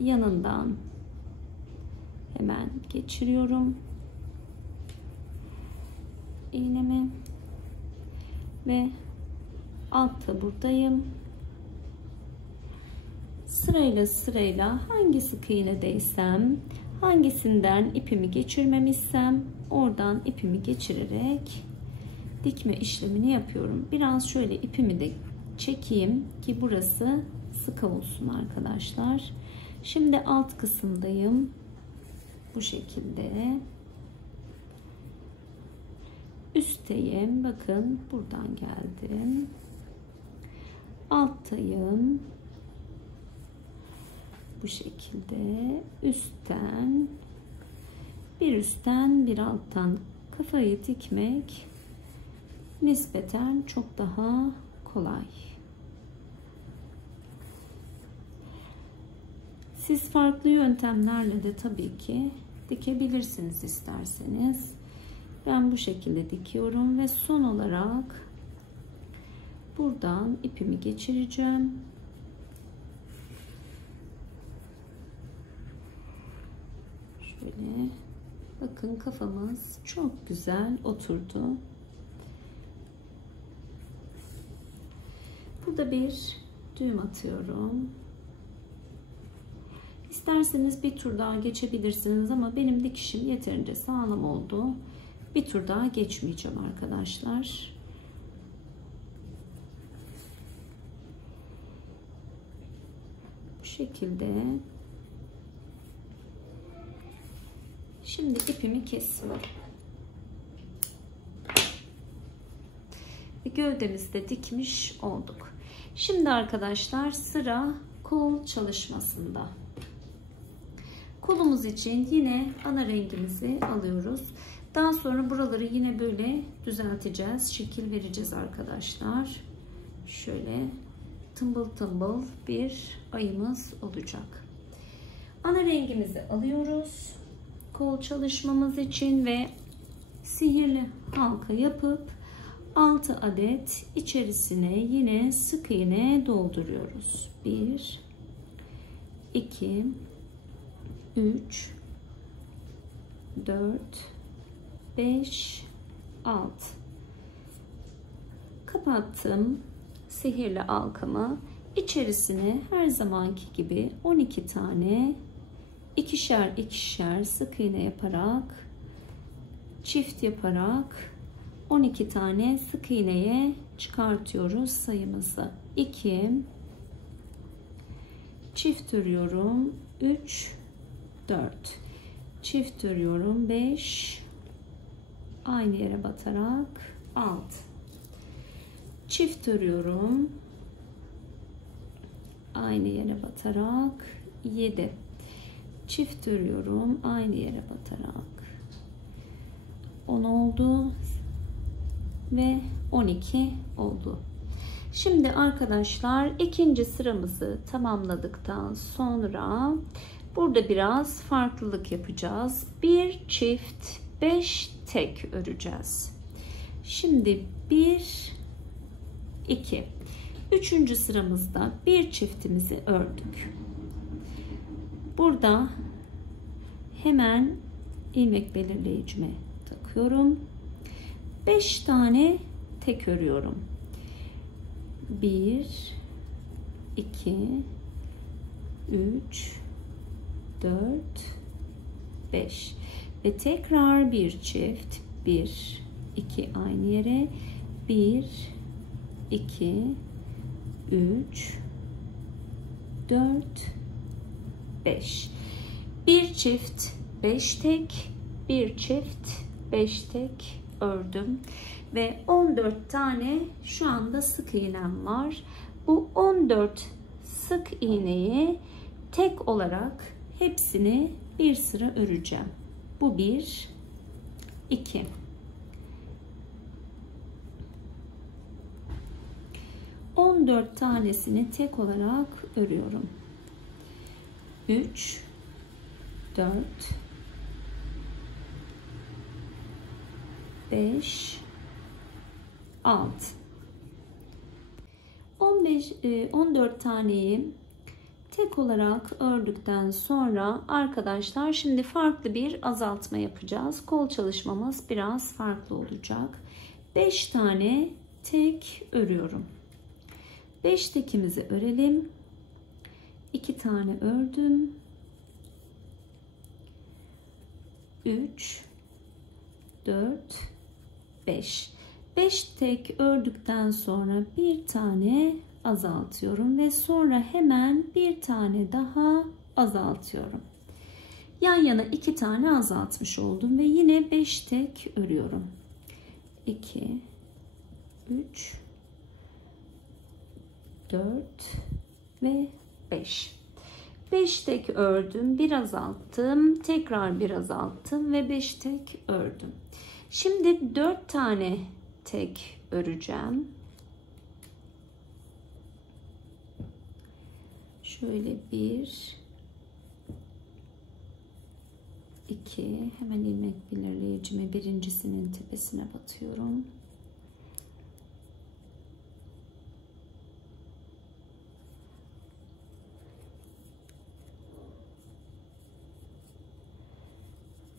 Yanından hemen geçiriyorum iğnemi ve altta buradayım. Sırayla hangi sık iğnedeysem, hangisinden ipimi geçirmemişsem oradan ipimi geçirerek dikme işlemini yapıyorum. Biraz şöyle ipimi de çekeyim ki burası sıkı olsun arkadaşlar. Şimdi alt kısımdayım. Bu şekilde. Üstteyim. Bakın buradan geldim. Alttayım. Bu şekilde. Üstten bir alttan kafayı dikmek nispeten çok daha kolay. Siz farklı yöntemlerle de tabii ki dikebilirsiniz isterseniz. Ben bu şekilde dikiyorum ve son olarak buradan ipimi geçireceğim. Şöyle bakın, kafamız çok güzel oturdu. Burada bir düğüm atıyorum. İsterseniz bir tur daha geçebilirsiniz ama benim dikişim yeterince sağlam oldu. Bir tur daha geçmeyeceğim arkadaşlar. Bu şekilde. Şimdi ipimi kesiyorum. Ve gövdemizi de dikmiş olduk. Şimdi arkadaşlar sıra kol çalışmasında. Kolumuz için yine ana rengimizi alıyoruz. Daha sonra buraları yine böyle düzelteceğiz. Şekil vereceğiz arkadaşlar. Şöyle tımbıl tımbıl bir ayımız olacak. Ana rengimizi alıyoruz. Kol çalışmamız için ve sihirli halka yapıp 6 adet içerisine yine sık iğne dolduruyoruz. 1 2 3 4 5 6 kapattım sihirli halkamı. İçerisine her zamanki gibi 12 tane ikişer sık iğne yaparak, çift yaparak 12 tane sık iğneye çıkartıyoruz sayımızı. 2 çift örüyorum, 3 4 çift örüyorum, 5 aynı yere batarak 6 çift örüyorum, aynı yere batarak 7 çift örüyorum, aynı yere batarak 10 oldu ve 12 oldu. Şimdi arkadaşlar ikinci sıramızı tamamladıktan sonra burada biraz farklılık yapacağız. Bir çift 5 tek öreceğiz. Şimdi 1 2 üçüncü sıramızda bir çiftimizi ördük. Burada hemen ilmek belirleyicime takıyorum. 5 tane tek örüyorum. 1 2 3 4 5 ve tekrar bir çift 1 2 aynı yere 1 2 3 4 5 bir çift 5 tek, bir çift 5 tek ördüm ve 14 tane şu anda sık iğnem var. Bu 14 sık iğneyi tek olarak hepsini bir sıra öreceğim. Bu 1 2 14 tanesini tek olarak örüyorum. 3 4 5 6 14 taneyi tek olarak ördükten sonra arkadaşlar şimdi farklı bir azaltma yapacağız. Kol çalışmamız biraz farklı olacak. 5 tane tek örüyorum. 5 tekimizi örelim. 2 tane ördüm. 3 4 5 5 tek ördükten sonra bir tane azaltıyorum ve sonra hemen bir tane daha azaltıyorum. Yan yana 2 tane azaltmış oldum ve yine 5 tek örüyorum. 2 3 4 ve 5. 5 tek ördüm, bir azalttım, tekrar bir azalttım ve 5 tek ördüm. Şimdi 4 tane tek öreceğim. Şöyle 1 2, hemen ilmek belirleyicimi birincisinin tepesine batıyorum.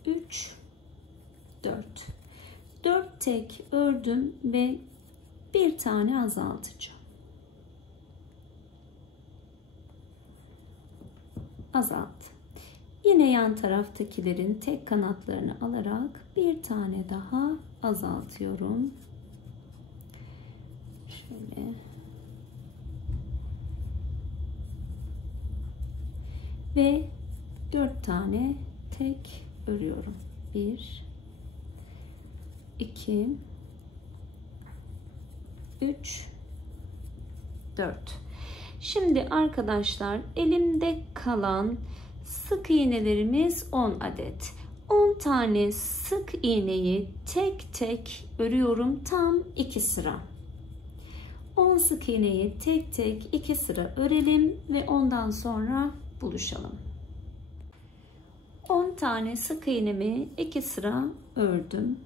Üç, 4 tek ördüm ve bir tane azaltacağım. Azalt. Yine yan taraftakilerin tek kanatlarını alarak bir tane daha azaltıyorum. Şöyle. Ve 4 tane tek örüyorum. 1 2 3 4. Şimdi arkadaşlar elimde kalan sık iğnelerimiz 10 adet. 10 tane sık iğneyi tek tek örüyorum, tam 2 sıra. 10 sık iğneyi tek tek 2 sıra örelim ve ondan sonra buluşalım. 10 tane sık iğnemi 2 sıra ördüm.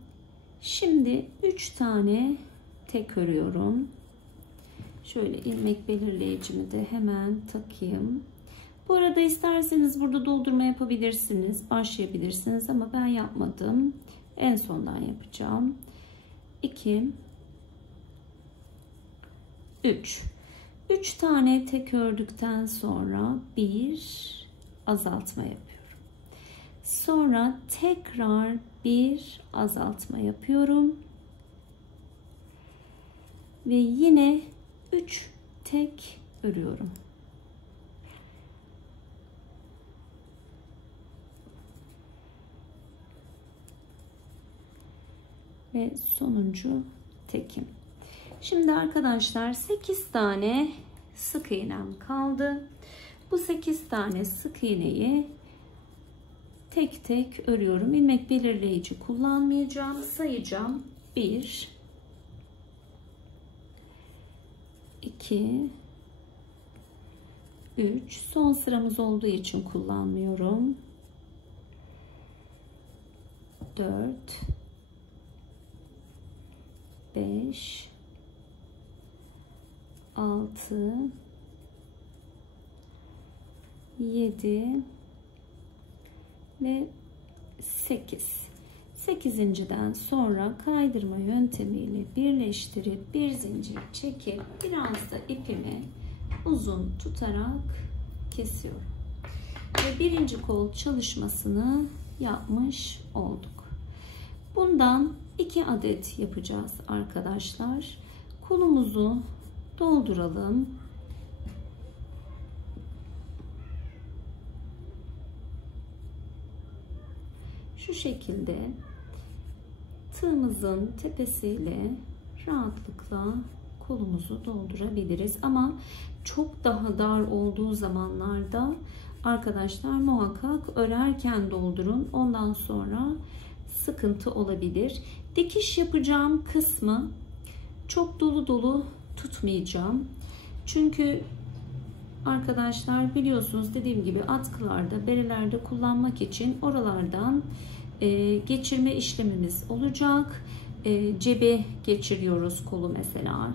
Şimdi 3 tane tek örüyorum. Şöyle ilmek belirleyicimi de hemen takayım. Bu arada isterseniz burada doldurma yapabilirsiniz, başlayabilirsiniz ama ben yapmadım. En sondan yapacağım. 2 3 3 tane tek ördükten sonra bir azaltma yapıyorum. Sonra tekrar bir azaltma yapıyorum. Ve yine 3 tek örüyorum. Ve sonuncu tekim. Şimdi arkadaşlar 8 tane sık iğnem kaldı. Bu 8 tane sık iğneyi tek tek örüyorum. İlmek belirleyici kullanmayacağım. Sayacağım. 1 2 3, son sıramız olduğu için kullanmıyorum. 4 5 6 7 ve 8. 8.'den sonra kaydırma yöntemiyle birleştirip bir zincir çekip biraz da ipimi uzun tutarak kesiyorum. Ve birinci kol çalışmasını yapmış olduk. Bundan 2 adet yapacağız arkadaşlar. Kolumuzu dolduralım. Şu şekilde tığımızın tepesiyle rahatlıkla kolumuzu doldurabiliriz. Ama çok daha dar olduğu zamanlarda arkadaşlar muhakkak örerken doldurun. Ondan sonra sıkıntı olabilir. Dikiş yapacağım kısmı çok dolu dolu tutmayacağım. Çünkü arkadaşlar biliyorsunuz, dediğim gibi atkılarda, berelerde kullanmak için oralardan geçirme işlemimiz olacak. Cebe geçiriyoruz kolu mesela.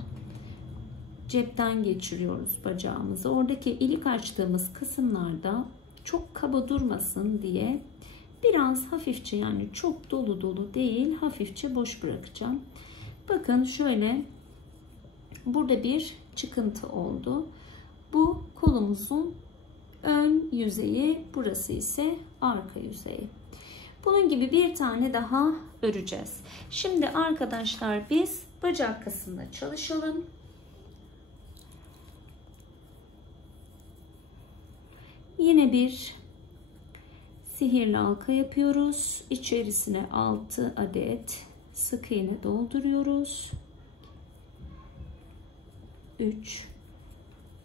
Cepten geçiriyoruz bacağımızı. Oradaki ilik açtığımız kısımlarda çok kaba durmasın diye biraz hafifçe, yani çok dolu dolu değil, hafifçe boş bırakacağım. Bakın şöyle, burada bir çıkıntı oldu. Bu kolumuzun ön yüzeyi, burası ise arka yüzeyi. Bunun gibi bir tane daha öreceğiz. Şimdi arkadaşlar biz bacak kısmında çalışalım. Yine bir sihirli halka yapıyoruz. İçerisine 6 adet sık iğne dolduruyoruz. 3,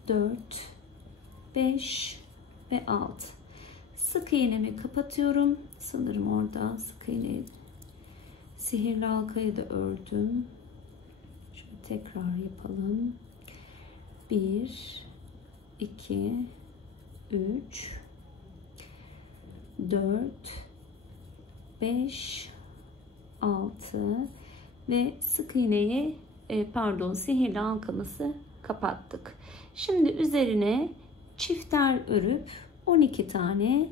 4, 5 ve 6. Sık iğnemi kapatıyorum. Sanırım orada sık iğne, sihirli halkayı da ördüm. Şöyle tekrar yapalım. 1, 2, 3, 4, 5, 6 ve sık iğneyi sihirli halkamızı kapattık. Şimdi üzerine çifter örüp 12 tane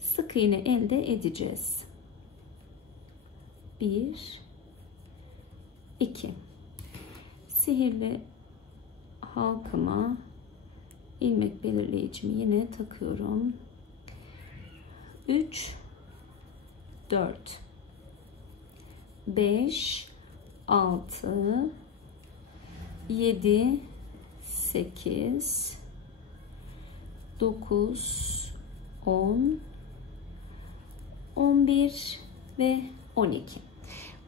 sık iğne elde edeceğiz. 1, 2. Sihirli halkama ilmek belirleyicimi yine takıyorum. 3, 4, 5, 6, 7, 8, 9, 10, 11 ve 12.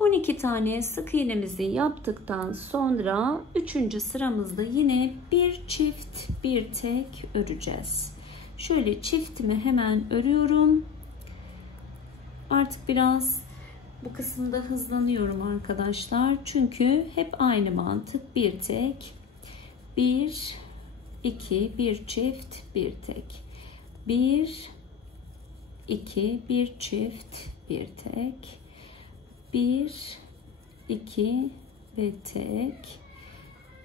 12 tane sık iğnemizi yaptıktan sonra 3. sıramızda yine bir çift bir tek öreceğiz. Şöyle çiftimi hemen örüyorum. Artık biraz bu kısımda hızlanıyorum arkadaşlar. Çünkü hep aynı mantık, bir tek, bir, iki, bir çift, bir tek, bir, iki, bir çift, bir tek, bir, iki ve tek,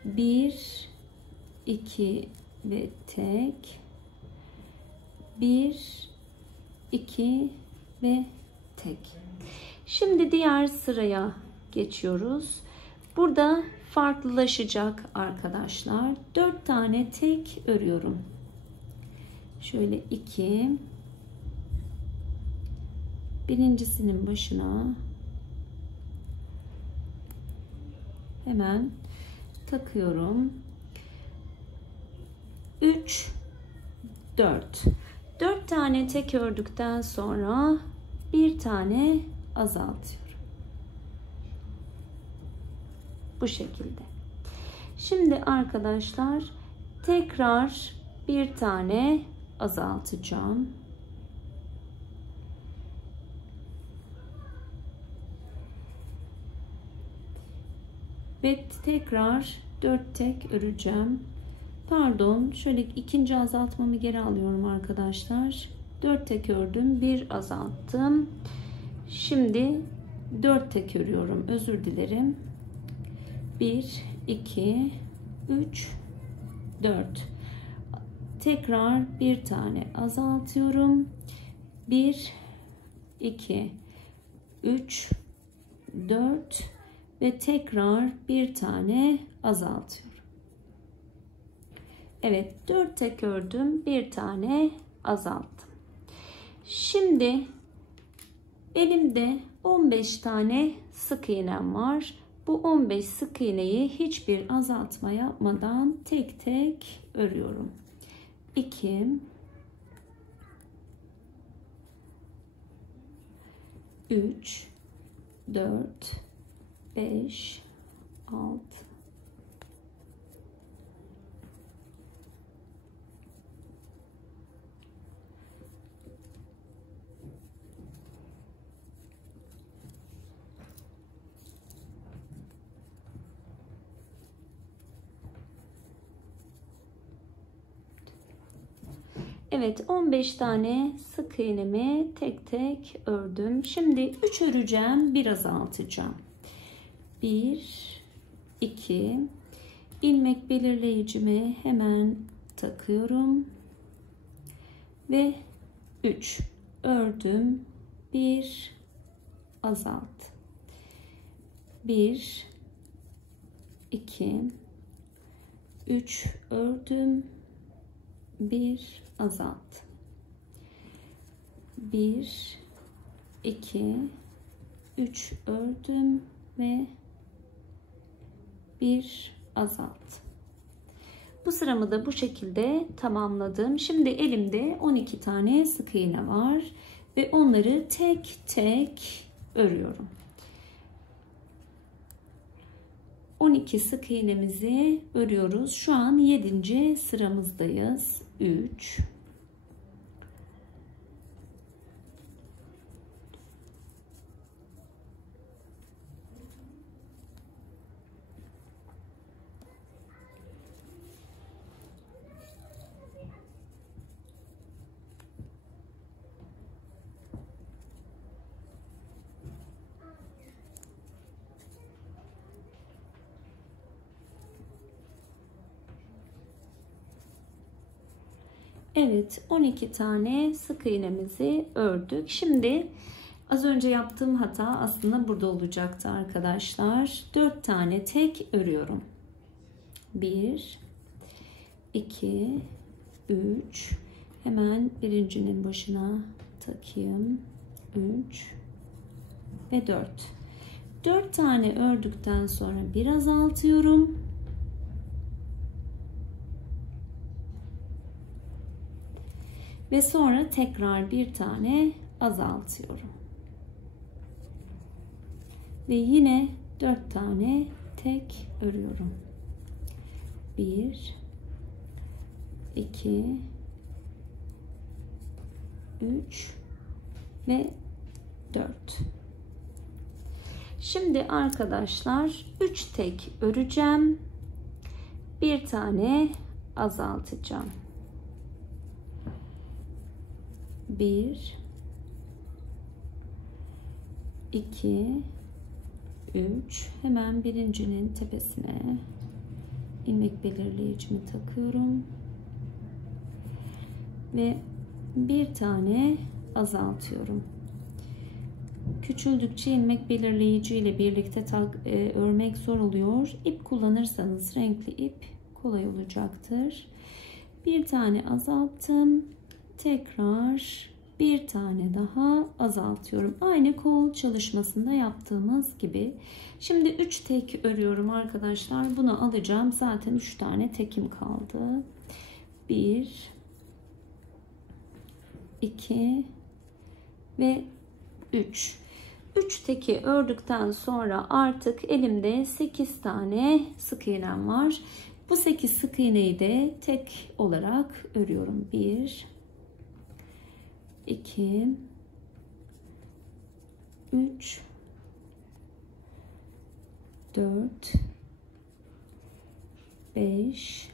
bir, iki ve tek, bir, iki ve tek. Şimdi diğer sıraya geçiyoruz. Burada farklılaşacak arkadaşlar. 4 tane tek örüyorum. Şöyle 2, birincisinin başına hemen takıyorum. 3, 4. 4 tane tek ördükten sonra bir tane azaltıyorum. Bu şekilde. Şimdi arkadaşlar tekrar bir tane azaltacağım. Ve tekrar 4 tek öreceğim. Pardon, şöyle ikinci azaltmamı geri alıyorum arkadaşlar. 4 tek ördüm, bir azalttım. Şimdi 4 tek örüyorum. Özür dilerim. 1, 2, 3, 4. Tekrar bir tane azaltıyorum. 1, 2, 3, 4 ve tekrar bir tane azaltıyorum. Evet, 4 tek ördüm, bir tane azalttım. Şimdi elimde 15 tane sık iğnem var. Bu 15 sık iğneyi hiçbir azaltma yapmadan tek tek örüyorum. 2, 3, 4, 5, 6, 7, Evet, 15 tane sık iğnemi tek tek ördüm. Şimdi 3 öreceğim, bir azaltacağım. 1 2 ilmek belirleyicimi hemen takıyorum ve 3 ördüm, 1 azalt, 1 2 3 ördüm, 1 azalt, 1 2 3 ördüm ve 1 azalt. Bu sıramı da bu şekilde tamamladım. Şimdi elimde 12 tane sık iğne var ve onları tek tek örüyorum. 12 sık iğnemizi örüyoruz. Şu an 7. sıramızdayız. 3 Evet, 12 tane sık iğnemizi ördük. Şimdi az önce yaptığım hata aslında burada olacaktı arkadaşlar. 4 tane tek örüyorum. 1 2 3 hemen birincinin başına takayım. 3 ve 4. 4 tane ördükten sonra bir azaltıyorum. Ve sonra tekrar bir tane azaltıyorum. Ve yine 4 tane tek örüyorum. 1 2 3 ve 4. Şimdi arkadaşlar 3 tek öreceğim. Bir tane azaltacağım. 1 2 3 hemen birincinin tepesine ilmek belirleyicimi takıyorum ve bir tane azaltıyorum. Küçüldükçe ilmek belirleyici ile birlikte örmek zor oluyor. İp kullanırsanız renkli ip kolay olacaktır. Bir tane azalttım. Tekrar bir tane daha azaltıyorum. Aynı kol çalışmasında yaptığımız gibi. Şimdi 3 tek örüyorum arkadaşlar. Bunu alacağım. Zaten 3 tane tekim kaldı. 1 2 ve 3. 3 teki ördükten sonra artık elimde 8 tane sık iğnem var. Bu 8 sık iğneyi de tek olarak örüyorum. 1 2 3 4 5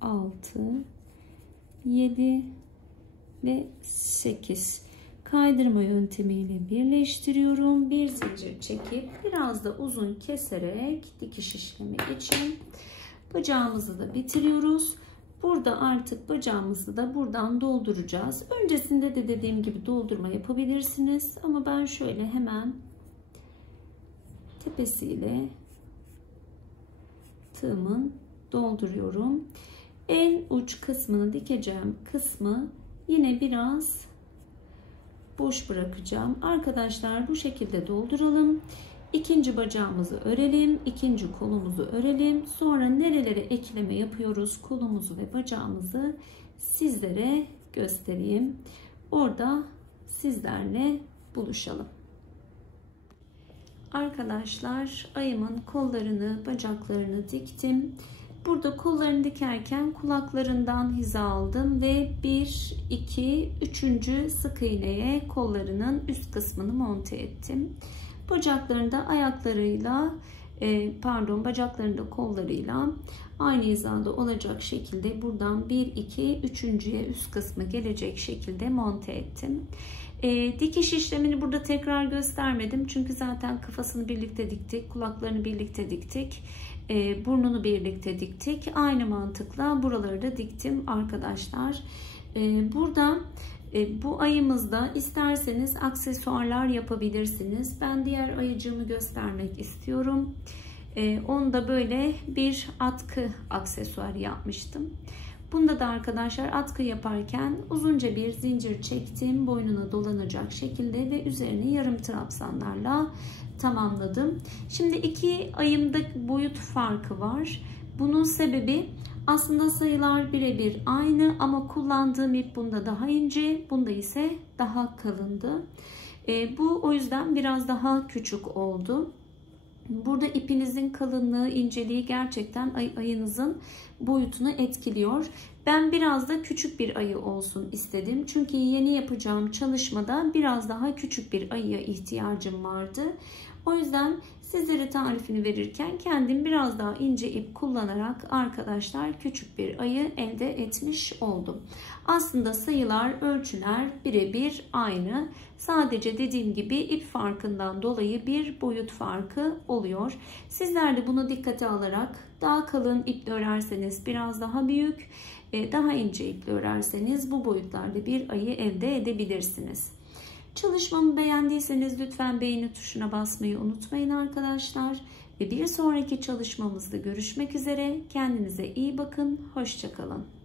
6 7 ve 8 kaydırma yöntemiyle birleştiriyorum. Bir zincir çekip biraz da uzun keserek dikiş işlemi için bacağımızı da bitiriyoruz. Burada artık bacağımızı da buradan dolduracağız. Öncesinde de dediğim gibi doldurma yapabilirsiniz. Ama ben şöyle hemen tepesiyle tığımın dolduruyorum. En uç kısmını dikeceğim kısmı yine biraz boş bırakacağım. Arkadaşlar bu şekilde dolduralım. İkinci bacağımızı örelim. İkinci kolumuzu örelim. Sonra nerelere ekleme yapıyoruz kolumuzu ve bacağımızı sizlere göstereyim. Orada sizlerle buluşalım. Arkadaşlar ayımın kollarını, bacaklarını diktim. Burada kollarını dikerken kulaklarından hiza aldım ve 1, 2, 3. sık iğneye kollarının üst kısmını monte ettim. Bacaklarını da ayaklarıyla bacaklarında kollarıyla aynı hizada olacak şekilde buradan 1 2 üçüncüye üst kısmı gelecek şekilde monte ettim. Dikiş işlemini burada tekrar göstermedim çünkü zaten kafasını birlikte diktik, kulaklarını birlikte diktik, burnunu birlikte diktik. Aynı mantıkla buraları da diktim arkadaşlar. Burada bu ayımızda isterseniz aksesuarlar yapabilirsiniz. Ben diğer ayıcığımı göstermek istiyorum. Onda böyle bir atkı aksesuarı yapmıştım. Bunda da arkadaşlar atkı yaparken uzunca bir zincir çektim. Boynuna dolanacak şekilde ve üzerini yarım trabzanlarla tamamladım. Şimdi iki ayımda boyut farkı var. Bunun sebebi aslında sayılar birebir aynı ama kullandığım ip bunda daha ince, bunda ise daha kalındı. Bu o yüzden biraz daha küçük oldu. Burada ipinizin kalınlığı, inceliği gerçekten ayınızın boyutunu etkiliyor. Ben biraz da küçük bir ayı olsun istedim. Çünkü yeni yapacağım çalışmada biraz daha küçük bir ayıya ihtiyacım vardı. O yüzden sizlere tarifini verirken kendim biraz daha ince ip kullanarak arkadaşlar küçük bir ayı elde etmiş oldum. Aslında sayılar, ölçüler birebir aynı. Sadece dediğim gibi ip farkından dolayı bir boyut farkı oluyor. Sizler de bunu dikkate alarak daha kalın iple örerseniz biraz daha büyük, daha ince iple örerseniz bu boyutlarda bir ayı elde edebilirsiniz. Çalışmamı beğendiyseniz lütfen beğeni tuşuna basmayı unutmayın arkadaşlar. Ve bir sonraki çalışmamızda görüşmek üzere. Kendinize iyi bakın. Hoşça kalın.